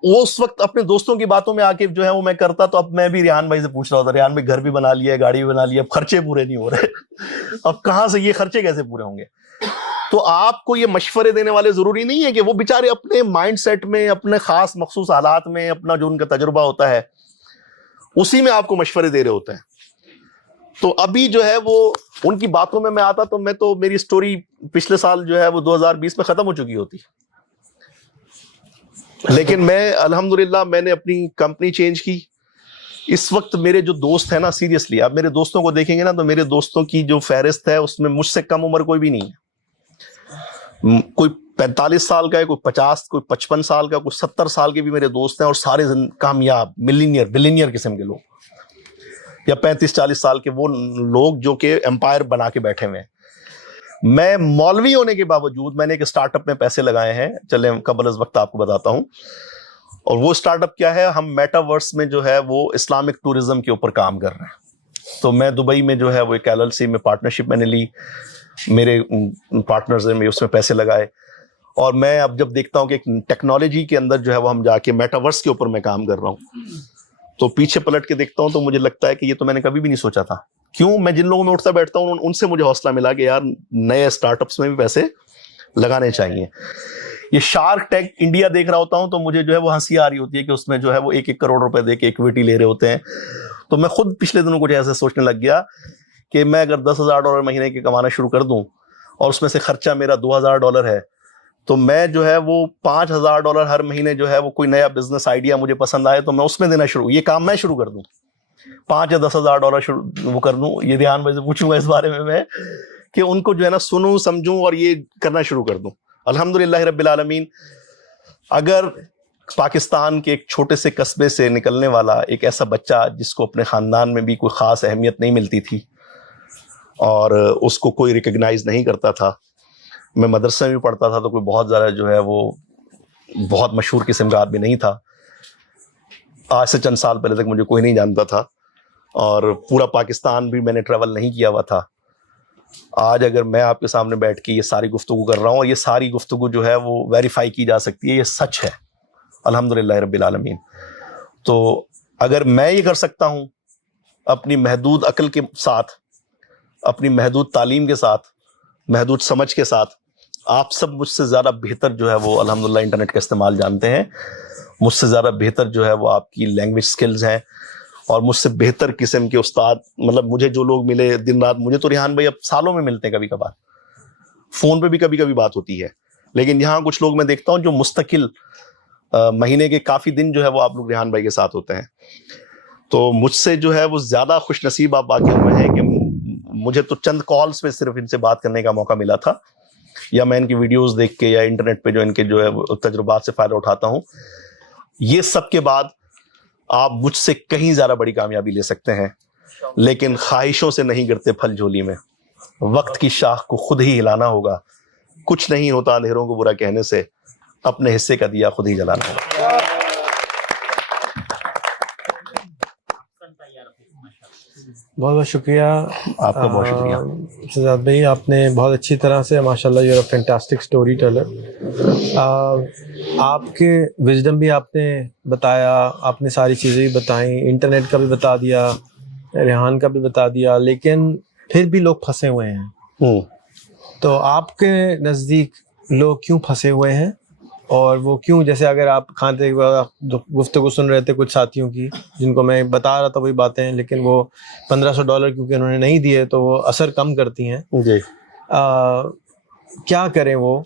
وہ اس وقت اپنے دوستوں کی باتوں میں آ کے جو ہے وہ میں کرتا. تو اب میں بھی ریحان بھائی سے پوچھ رہا ہوتا، ریحان بھائی گھر بھی بنا لیا، گاڑی بھی بنا لیا، اب خرچے پورے نہیں ہو رہے. اب کہاں سے یہ خرچے کیسے پورے ہوں گے؟ تو آپ کو یہ مشورے دینے والے ضروری نہیں ہے کہ وہ بیچارے اپنے مائنڈ سیٹ میں، اپنے خاص مخصوص حالات میں، اپنا جو ان کا تجربہ ہوتا ہے اسی میں آپ کو مشورے دے رہے ہوتے ہیں. تو ابھی جو ہے وہ ان کی باتوں میں آتا تو میں تو میری سٹوری پچھلے سال جو ہے وہ 2020 میں ختم ہو چکی ہوتی. لیکن میں الحمدللہ میں نے اپنی کمپنی چینج کی. اس وقت میرے جو دوست ہیں نا، سیریسلی آپ میرے دوستوں کو دیکھیں گے نا تو میرے دوستوں کی جو فہرست ہے اس میں مجھ سے کم عمر کوئی بھی نہیں ہے. کوئی 45 سال کا ہے، کوئی 50، کوئی 55 سال کا، کوئی 70 سال کے بھی میرے دوست ہیں. اور سارے کامیاب بلینئر قسم کے لوگ، یا 35-40 سال کے وہ لوگ جو کہ امپائر بنا کے بیٹھے ہوئے ہیں. میں مولوی ہونے کے باوجود میں نے ایک اسٹارٹ اپ میں پیسے لگائے ہیں. چلیں قبل از وقت آپ کو بتاتا ہوں. اور وہ اسٹارٹ اپ کیا ہے، ہم میٹاورس میں جو ہے وہ اسلامک ٹورزم کے اوپر کام کر رہے ہیں. تو میں دبئی میں جو ہے وہ ایک LLC میں پارٹنرشپ میں نے لی. میرے پارٹنرز نے اس میں پیسے لگائے. اور میں اب جب دیکھتا ہوں کہ ٹیکنالوجی کے اندر جو ہے وہ ہم جا کے میٹاورس کے اوپر میں کام کر رہا ہوں، تو پیچھے پلٹ کے دیکھتا ہوں تو مجھے لگتا ہے کہ یہ تو میں نے کبھی بھی نہیں سوچا تھا. کیوں؟ میں جن لوگوں میں اٹھتا بیٹھتا ہوں ان سے مجھے حوصلہ ملا کہ یار نئے اسٹارٹ اپس میں بھی پیسے لگانے چاہیے. یہ شارک ٹینک انڈیا دیکھ رہا ہوتا ہوں تو مجھے جو ہے وہ ہنسی آ رہی ہوتی ہے کہ اس میں جو ہے وہ 1-1 کروڑ روپے دے کے ایکویٹی لے رہے ہوتے ہیں. تو میں خود پچھلے دنوں کچھ ایسے سوچنے لگ گیا کہ میں اگر $10,000 مہینے کے کمانا شروع کر دوں اور اس میں سے خرچہ میرا $2000 ہے, تو میں جو ہے وہ $5000 ہر مہینے جو ہے وہ کوئی نیا بزنس آئیڈیا مجھے پسند آئے تو میں اس میں دینا یہ کام میں شروع کر دوں, $5,000 یا $10,000 وہ کر دوں. یہ دھیان بھائی سے پوچھوں گا اس بارے میں کہ ان کو جو ہے نا سنوں سمجھوں اور یہ کرنا شروع کر دوں. الحمدللہ رب العالمین. اگر پاکستان کے ایک چھوٹے سے قصبے سے نکلنے والا ایک ایسا بچہ جس کو اپنے خاندان میں بھی کوئی خاص اہمیت نہیں ملتی تھی اور اس کو کوئی ریکگنائز نہیں کرتا تھا, میں مدرسے میں بھی پڑھتا تھا تو کوئی بہت زیادہ جو ہے وہ بہت مشہور قسم کا آدمی نہیں تھا, آج سے چند سال پہلے تک مجھے کوئی نہیں جانتا تھا اور پورا پاکستان بھی میں نے ٹریول نہیں کیا ہوا تھا. آج اگر میں آپ کے سامنے بیٹھ کے یہ ساری گفتگو کر رہا ہوں اور یہ ساری گفتگو جو ہے وہ ویریفائی کی جا سکتی ہے, یہ سچ ہے الحمدللہ رب العالمین. تو اگر میں یہ کر سکتا ہوں اپنی محدود عقل کے ساتھ, اپنی محدود تعلیم کے ساتھ, محدود سمجھ کے ساتھ, آپ سب مجھ سے زیادہ بہتر جو ہے وہ الحمدللہ انٹرنیٹ کا استعمال جانتے ہیں, مجھ سے زیادہ بہتر جو ہے وہ آپ کی لینگویج سکلز ہیں اور مجھ سے بہتر قسم کے استاد, مطلب مجھے جو لوگ ملے دن رات, مجھے تو ریحان بھائی اب سالوں میں ملتے ہیں, کبھی کبھار فون پہ بھی کبھی کبھی بات ہوتی ہے, لیکن یہاں کچھ لوگ میں دیکھتا ہوں جو مستقل مہینے کے کافی دن جو ہے وہ آپ لوگ ریحان بھائی کے ساتھ ہوتے ہیں. تو مجھ سے جو ہے وہ زیادہ خوش نصیب آپ واقع ہوئے ہیں کہ مجھے تو چند کالز پہ صرف ان سے بات کرنے کا موقع ملا تھا, یا میں ان کی ویڈیوز دیکھ کے یا انٹرنیٹ پہ جو ان کے جو ہے تجربات سے فائدہ اٹھاتا ہوں. یہ سب کے بعد آپ مجھ سے کہیں زیادہ بڑی کامیابی لے سکتے ہیں, لیکن خواہشوں سے نہیں گرتے پھل جھولی میں. وقت کی شاخ کو خود ہی ہلانا ہوگا, کچھ نہیں ہوتا اندھیروں کو برا کہنے سے, اپنے حصے کا دیا خود ہی جلانا ہوگا. بہت بہت شکریہ آپ کا, بہت شکریہ شہزاد بھائی, آپ نے بہت اچھی طرح سے ماشاءاللہ you are a fantastic story teller. آپ کے وزڈم بھی آپ نے بتایا, آپ نے ساری چیزیں بھی بتائیں, انٹرنیٹ کا بھی بتا دیا, ریحان کا بھی بتا دیا, لیکن پھر بھی لوگ پھنسے ہوئے ہیں. تو آپ کے نزدیک لوگ کیوں پھنسے ہوئے ہیں, اور وہ کیوں, جیسے اگر آپ کھاتے گفتگو سن رہے تھے کچھ ساتھیوں کی جن کو میں بتا رہا تھا وہی باتیں, لیکن وہ $1500 کیونکہ انہوں نے نہیں دیے تو وہ اثر کم کرتی ہیں. جی, کیا کریں وہ,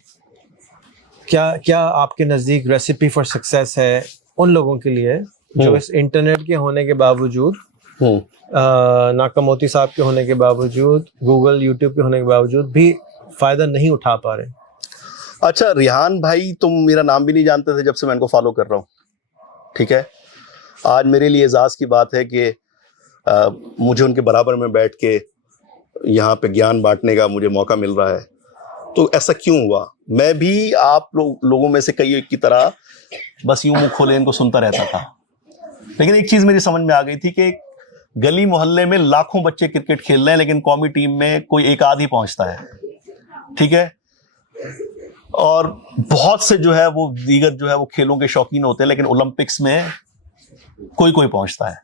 کیا آپ کے نزدیک ریسیپی فار سکسیس ہے ان لوگوں کے لیے جو اس انٹرنیٹ کے ہونے کے باوجود, ناکہ موتی صاحب کے ہونے کے باوجود, گوگل یوٹیوب کے ہونے کے باوجود بھی فائدہ نہیں اٹھا پا رہے؟ اچھا ریحان بھائی, تم میرا نام بھی نہیں جانتے تھے جب سے میں ان کو فالو کر رہا ہوں, ٹھیک ہے. آج میرے لیے اعزاز کی بات ہے کہ مجھے ان کے برابر میں بیٹھ کے یہاں پہ گیان بانٹنے کا مجھے موقع مل رہا ہے. تو ایسا کیوں ہوا؟ میں بھی آپ لوگوں میں سے کئی کی طرح بس یوں منہ کھولے ان کو سنتا رہتا تھا, لیکن ایک چیز میری سمجھ میں آ گئی تھی کہ گلی محلے میں لاکھوں بچے کرکٹ کھیل رہے ہیں لیکن قومی ٹیم میں کوئی ایک آدھ ہی پہنچتا ہے, ٹھیک ہے. اور بہت سے جو ہے وہ دیگر جو ہے وہ کھیلوں کے شوقین ہوتے ہیں لیکن اولمپکس میں کوئی پہنچتا ہے.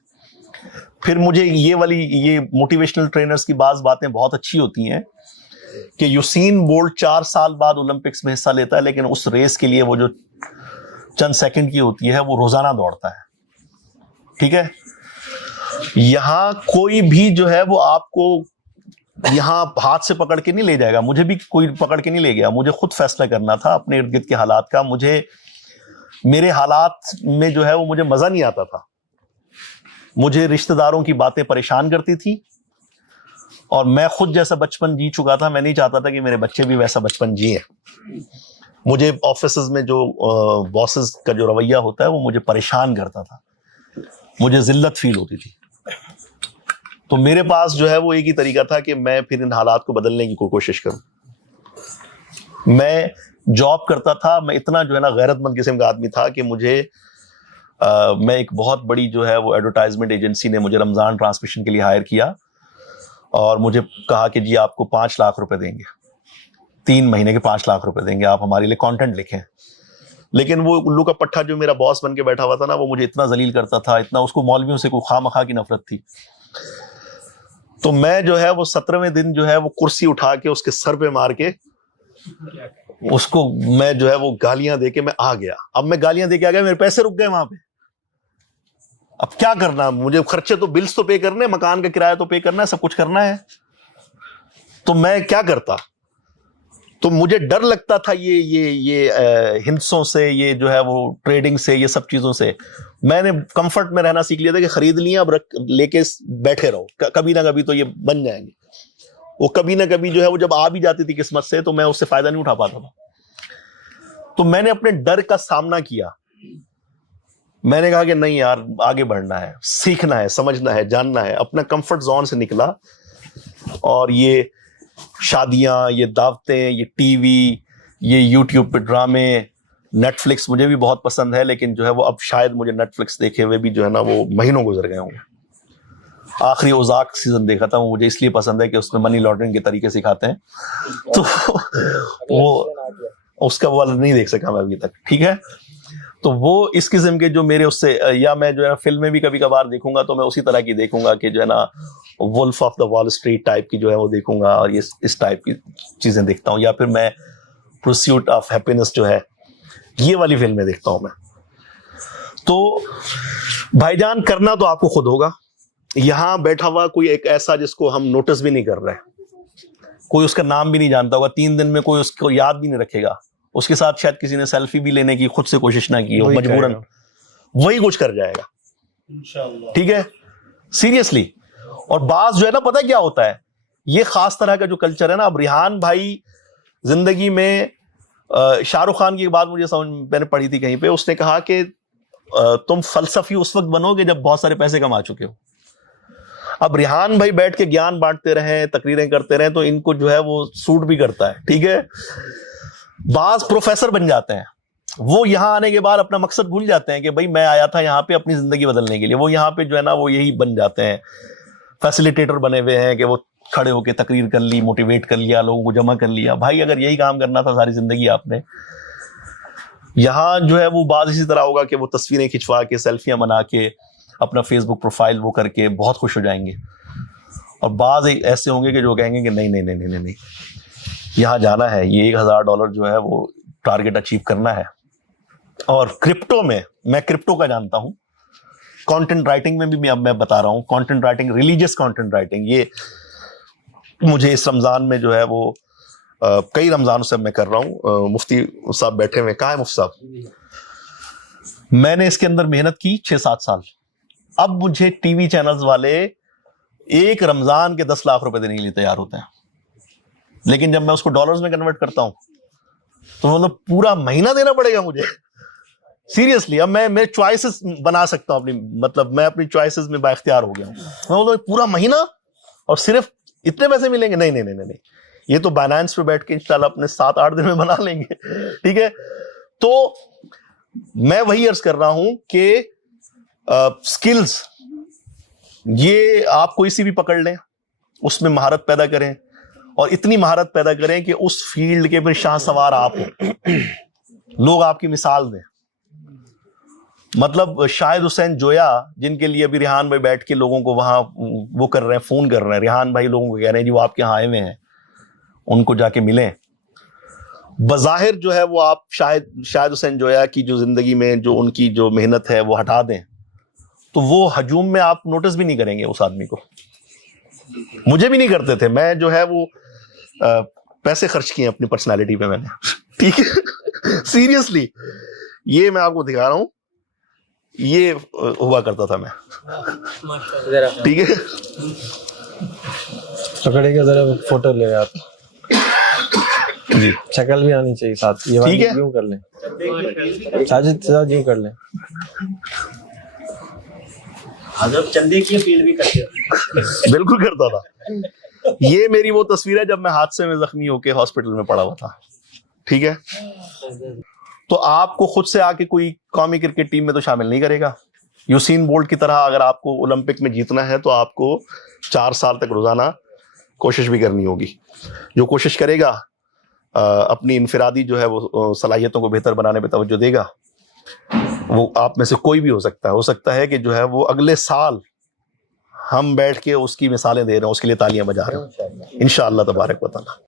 پھر مجھے یہ موٹیویشنل ٹرینرز کی بعض باتیں بہت اچھی ہوتی ہیں کہ یوسین بولٹ 4 سال بعد اولمپکس میں حصہ لیتا ہے, لیکن اس ریس کے لیے وہ جو چند سیکنڈ کی ہوتی ہے وہ روزانہ دوڑتا ہے, ٹھیک ہے. یہاں کوئی بھی جو ہے وہ آپ کو یہاں ہاتھ سے پکڑ کے نہیں لے جائے گا, مجھے بھی کوئی پکڑ کے نہیں لے گیا, مجھے خود فیصلہ کرنا تھا اپنے ارد گرد کے حالات کا. میرے حالات میں جو ہے وہ مجھے مزہ نہیں آتا تھا, مجھے رشتہ داروں کی باتیں پریشان کرتی تھی, اور میں خود جیسا بچپن جی چکا تھا, میں نہیں چاہتا تھا کہ میرے بچے بھی ویسا بچپن جیے. مجھے آفیسز میں جو باسز کا جو رویہ ہوتا ہے وہ مجھے پریشان کرتا تھا, مجھے ذلت فیل ہوتی تھی. تو میرے پاس جو ہے وہ ایک ہی طریقہ تھا کہ میں پھر ان حالات کو بدلنے کی کوشش کروں. میں جاب کرتا تھا, میں اتنا جو ہے نا غیرت مند قسم کا آدمی تھا کہ میں ایک بہت بڑی جو ہے وہ ایڈورٹائزمنٹ ایجنسی نے مجھے رمضان ٹرانسمیشن کے لیے ہائر کیا اور مجھے کہا کہ جی آپ کو 5 لاکھ روپے دیں گے, 3 مہینے کے 5 لاکھ روپے دیں گے, آپ ہمارے لیے کانٹینٹ لکھیں. لیکن وہ الو کا پٹھا جو میرا باس بن کے بیٹھا ہوا تھا نا, وہ مجھے اتنا ذلیل کرتا تھا, اتنا, اس کو مولویوں سے کوئی خواہ مخواہ کی نفرت تھی. تو میں جو ہے وہ 17ویں دن جو ہے وہ کرسی اٹھا کے اس کے سر پہ مار کے اس کو میں جو ہے وہ گالیاں دے کے میں آ گیا. اب میں گالیاں دے کے آ گیا, میرے پیسے رک گئے وہاں پہ. اب کیا کرنا, مجھے خرچے تو بلز تو پے کرنے, مکان کا کرایہ تو پے کرنا ہے, سب کچھ کرنا ہے. تو میں کیا کرتا, تو مجھے ڈر لگتا تھا یہ ہندسوں سے، یہ جو ہے وہ ٹریڈنگ سے، یہ سب چیزوں سے. میں نے کمفرٹ میں رہنا سیکھ لیا تھا کہ خرید لیا، اب لے کے بیٹھے رہو، کبھی نہ کبھی تو یہ بن جائیں گے. وہ کبھی نہ کبھی جو ہے وہ جب آ بھی جاتی تھی قسمت سے تو میں اس سے فائدہ نہیں اٹھا پاتا تھا. تو میں نے اپنے ڈر کا سامنا کیا. میں نے کہا کہ نہیں یار، آگے بڑھنا ہے، سیکھنا ہے، سمجھنا ہے، جاننا ہے. اپنا کمفرٹ زون سے نکلا، اور یہ شادیاں، یہ دعوتیں، یہ ٹی وی، یہ یوٹیوب پہ ڈرامے، نیٹ فلکس مجھے بھی بہت پسند ہے، لیکن جو ہے وہ اب شاید مجھے نیٹ فلکس دیکھے ہوئے بھی جو ہے نا وہ مہینوں گزر گئے ہوں گے. آخری اوزاک سیزن دیکھا تھا، وہ مجھے اس لیے پسند ہے کہ اس میں منی لانڈرنگ کے طریقے سکھاتے ہیں، تو وہ اس کا والا نہیں دیکھ سکا میں ابھی تک. ٹھیک ہے، تو وہ اس قسم کے جو میرے اس سے، یا میں جو ہے نا فلمیں بھی کبھی کبھار دیکھوں گا تو میں اسی طرح کی دیکھوں گا کہ جو ہے نا وولف آف دا وال اسٹریٹ ٹائپ کی جو ہے وہ دیکھوں گا، اور یہ اس ٹائپ کی چیزیں دیکھتا ہوں. یا پھر میں پرسیوٹ آف ہیپینس جو ہے یہ والی فلمیں دیکھتا ہوں میں. تو بھائی جان، کرنا تو آپ کو خود ہوگا. یہاں بیٹھا ہوا کوئی ایک ایسا جس کو ہم نوٹس بھی نہیں کر رہے، کوئی اس کا نام بھی نہیں جانتا ہوگا، 3 دن میں کوئی اس کو یاد بھی نہیں رکھے گا، اس کے ساتھ شاید کسی نے سیلفی بھی لینے کی خود سے کوشش نہ کی ہو، مجبوراً وہی کچھ کر جائے گا. ٹھیک ہے، سیریسلی. اور بعض جو ہے نا پتہ کیا ہوتا ہے، یہ خاص طرح کا جو کلچر ہے نا. اب ریحان بھائی زندگی میں، شاہ رخ خان کی ایک بات مجھے سمجھ، میں نے پڑھی تھی کہیں پہ، اس نے کہا کہ تم فلسفی اس وقت بنو گے جب بہت سارے پیسے کما چکے ہو. اب ریحان بھائی بیٹھ کے گیان بانٹتے رہیں، تقریریں کرتے رہیں، تو ان کو جو ہے وہ سوٹ بھی کرتا ہے. ٹھیک ہے، بعض پروفیسر بن جاتے ہیں، وہ یہاں آنے کے بعد اپنا مقصد بھول جاتے ہیں کہ بھائی میں آیا تھا یہاں پہ اپنی زندگی بدلنے کے لیے. وہ یہاں پہ جو ہے نا وہ یہی بن جاتے ہیں، فیسیلیٹیٹر بنے ہوئے ہیں کہ وہ کھڑے ہو کے تقریر کر لی، موٹیویٹ کر لیا، لوگوں کو جمع کر لیا. بھائی اگر یہی کام کرنا تھا ساری زندگی آپ نے، یہاں جو ہے وہ بعض اسی طرح ہوگا کہ وہ تصویریں کھنچوا کے، سیلفیاں بنا کے، اپنا فیس بک پروفائل وہ کر کے بہت خوش ہو جائیں گے. اور بعض ایسے ہوں گے کہ جو کہیں گے کہ نہیں نہیں نہیں نہیں نہیں، یہاں جانا ہے، یہ $1000 جو ہے وہ ٹارگٹ اچیو کرنا ہے. اور کرپٹو میں کرپٹو کا جانتا ہوں، کانٹینٹ رائٹنگ میں بھی اب میں بتا رہا ہوں، content writing, religious content writing, یہ مجھے اس رمضان میں جو ہے وہ کئی رمضانوں سے میں کر رہا ہوں. مفتی صاحب بیٹھے ہوئے، کہاں ہے مفتی صاحب؟ میں نے اس کے اندر محنت کی 6-7 سال. اب مجھے ٹی وی چینلز والے ایک رمضان کے 10 لاکھ روپے دینے کے لیے تیار ہوتے ہیں، لیکن جب میں اس کو ڈالرز میں کنورٹ کرتا ہوں تو مطلب پورا مہینہ دینا پڑے گا مجھے. سیریسلی، اب میں چوائسز بنا سکتا ہوں اپنی، مطلب میں اپنی چوائسز میں با اختیار ہو گیا ہوں. میں بولتا ہوں پورا مہینہ اور صرف اتنے پیسے ملیں گے؟ نہیں نہیں نہیں نہیں، یہ تو بائنانس پہ بیٹھ کے انشاءاللہ اپنے 7-8 دن میں بنا لیں گے. ٹھیک ہے، تو میں وہی عرض کر رہا ہوں کہ سکلز یہ آپ کوئی سی بھی پکڑ لیں، اس میں مہارت پیدا کریں، اور اتنی مہارت پیدا کریں کہ اس فیلڈ کے پھر شاہ سوار آپ ہوں، لوگ آپ کی مثال دیں. مطلب شاہد حسین جویا، جن کے لیے ابھی ریحان بھائی بیٹھ کے لوگوں کو وہاں وہ کر رہے ہیں، فون کر رہے ہیں، ریحان بھائی لوگوں کو کہہ رہے ہیں جی وہ آپ کے یہاں آئے ہوئے ہیں، ان کو جا کے ملیں. بظاہر جو ہے وہ آپ شاہد حسین جویا کی جو زندگی میں جو ان کی جو محنت ہے وہ ہٹا دیں تو وہ ہجوم میں آپ نوٹس بھی نہیں کریں گے اس آدمی کو. مجھے بھی نہیں کرتے تھے، میں جو ہے وہ پیسے خرچ کیے اپنی پرسنالٹی پہ میں نے. ٹھیک ہے، سیریسلی یہ میں آپ کو دکھا رہا ہوں، یہ ہوا کرتا تھا میں. ٹھیک ہے، پکڑے گا ذرا فوٹو لے آپ جی، شکل بھی آنی چاہیے ساتھ. یہ ٹھیک ہے، یوں کر لیں ساجد صاحب، یوں کر لیں. حضرت چندے کی اپیل بھی کرتے ہو؟ بالکل کرتا تھا. یہ میری وہ تصویر ہے جب میں حادثے میں زخمی ہو کے ہاسپٹل میں پڑا ہوا تھا. ٹھیک ہے، تو آپ کو خود سے آ کے کوئی قومی کرکٹ ٹیم میں تو شامل نہیں کرے گا. یوسین بولٹ کی طرح اگر آپ کو اولمپک میں جیتنا ہے تو آپ کو 4 سال تک روزانہ کوشش بھی کرنی ہوگی. جو کوشش کرے گا، اپنی انفرادی جو ہے وہ صلاحیتوں کو بہتر بنانے پہ توجہ دے گا، وہ آپ میں سے کوئی بھی ہو سکتا ہے کہ جو ہے وہ اگلے سال ہم بیٹھ کے اس کی مثالیں دے رہے ہیں، اس کے لیے تالیاں بجا رہے ہیں انشاءاللہ تبارک و تعالی.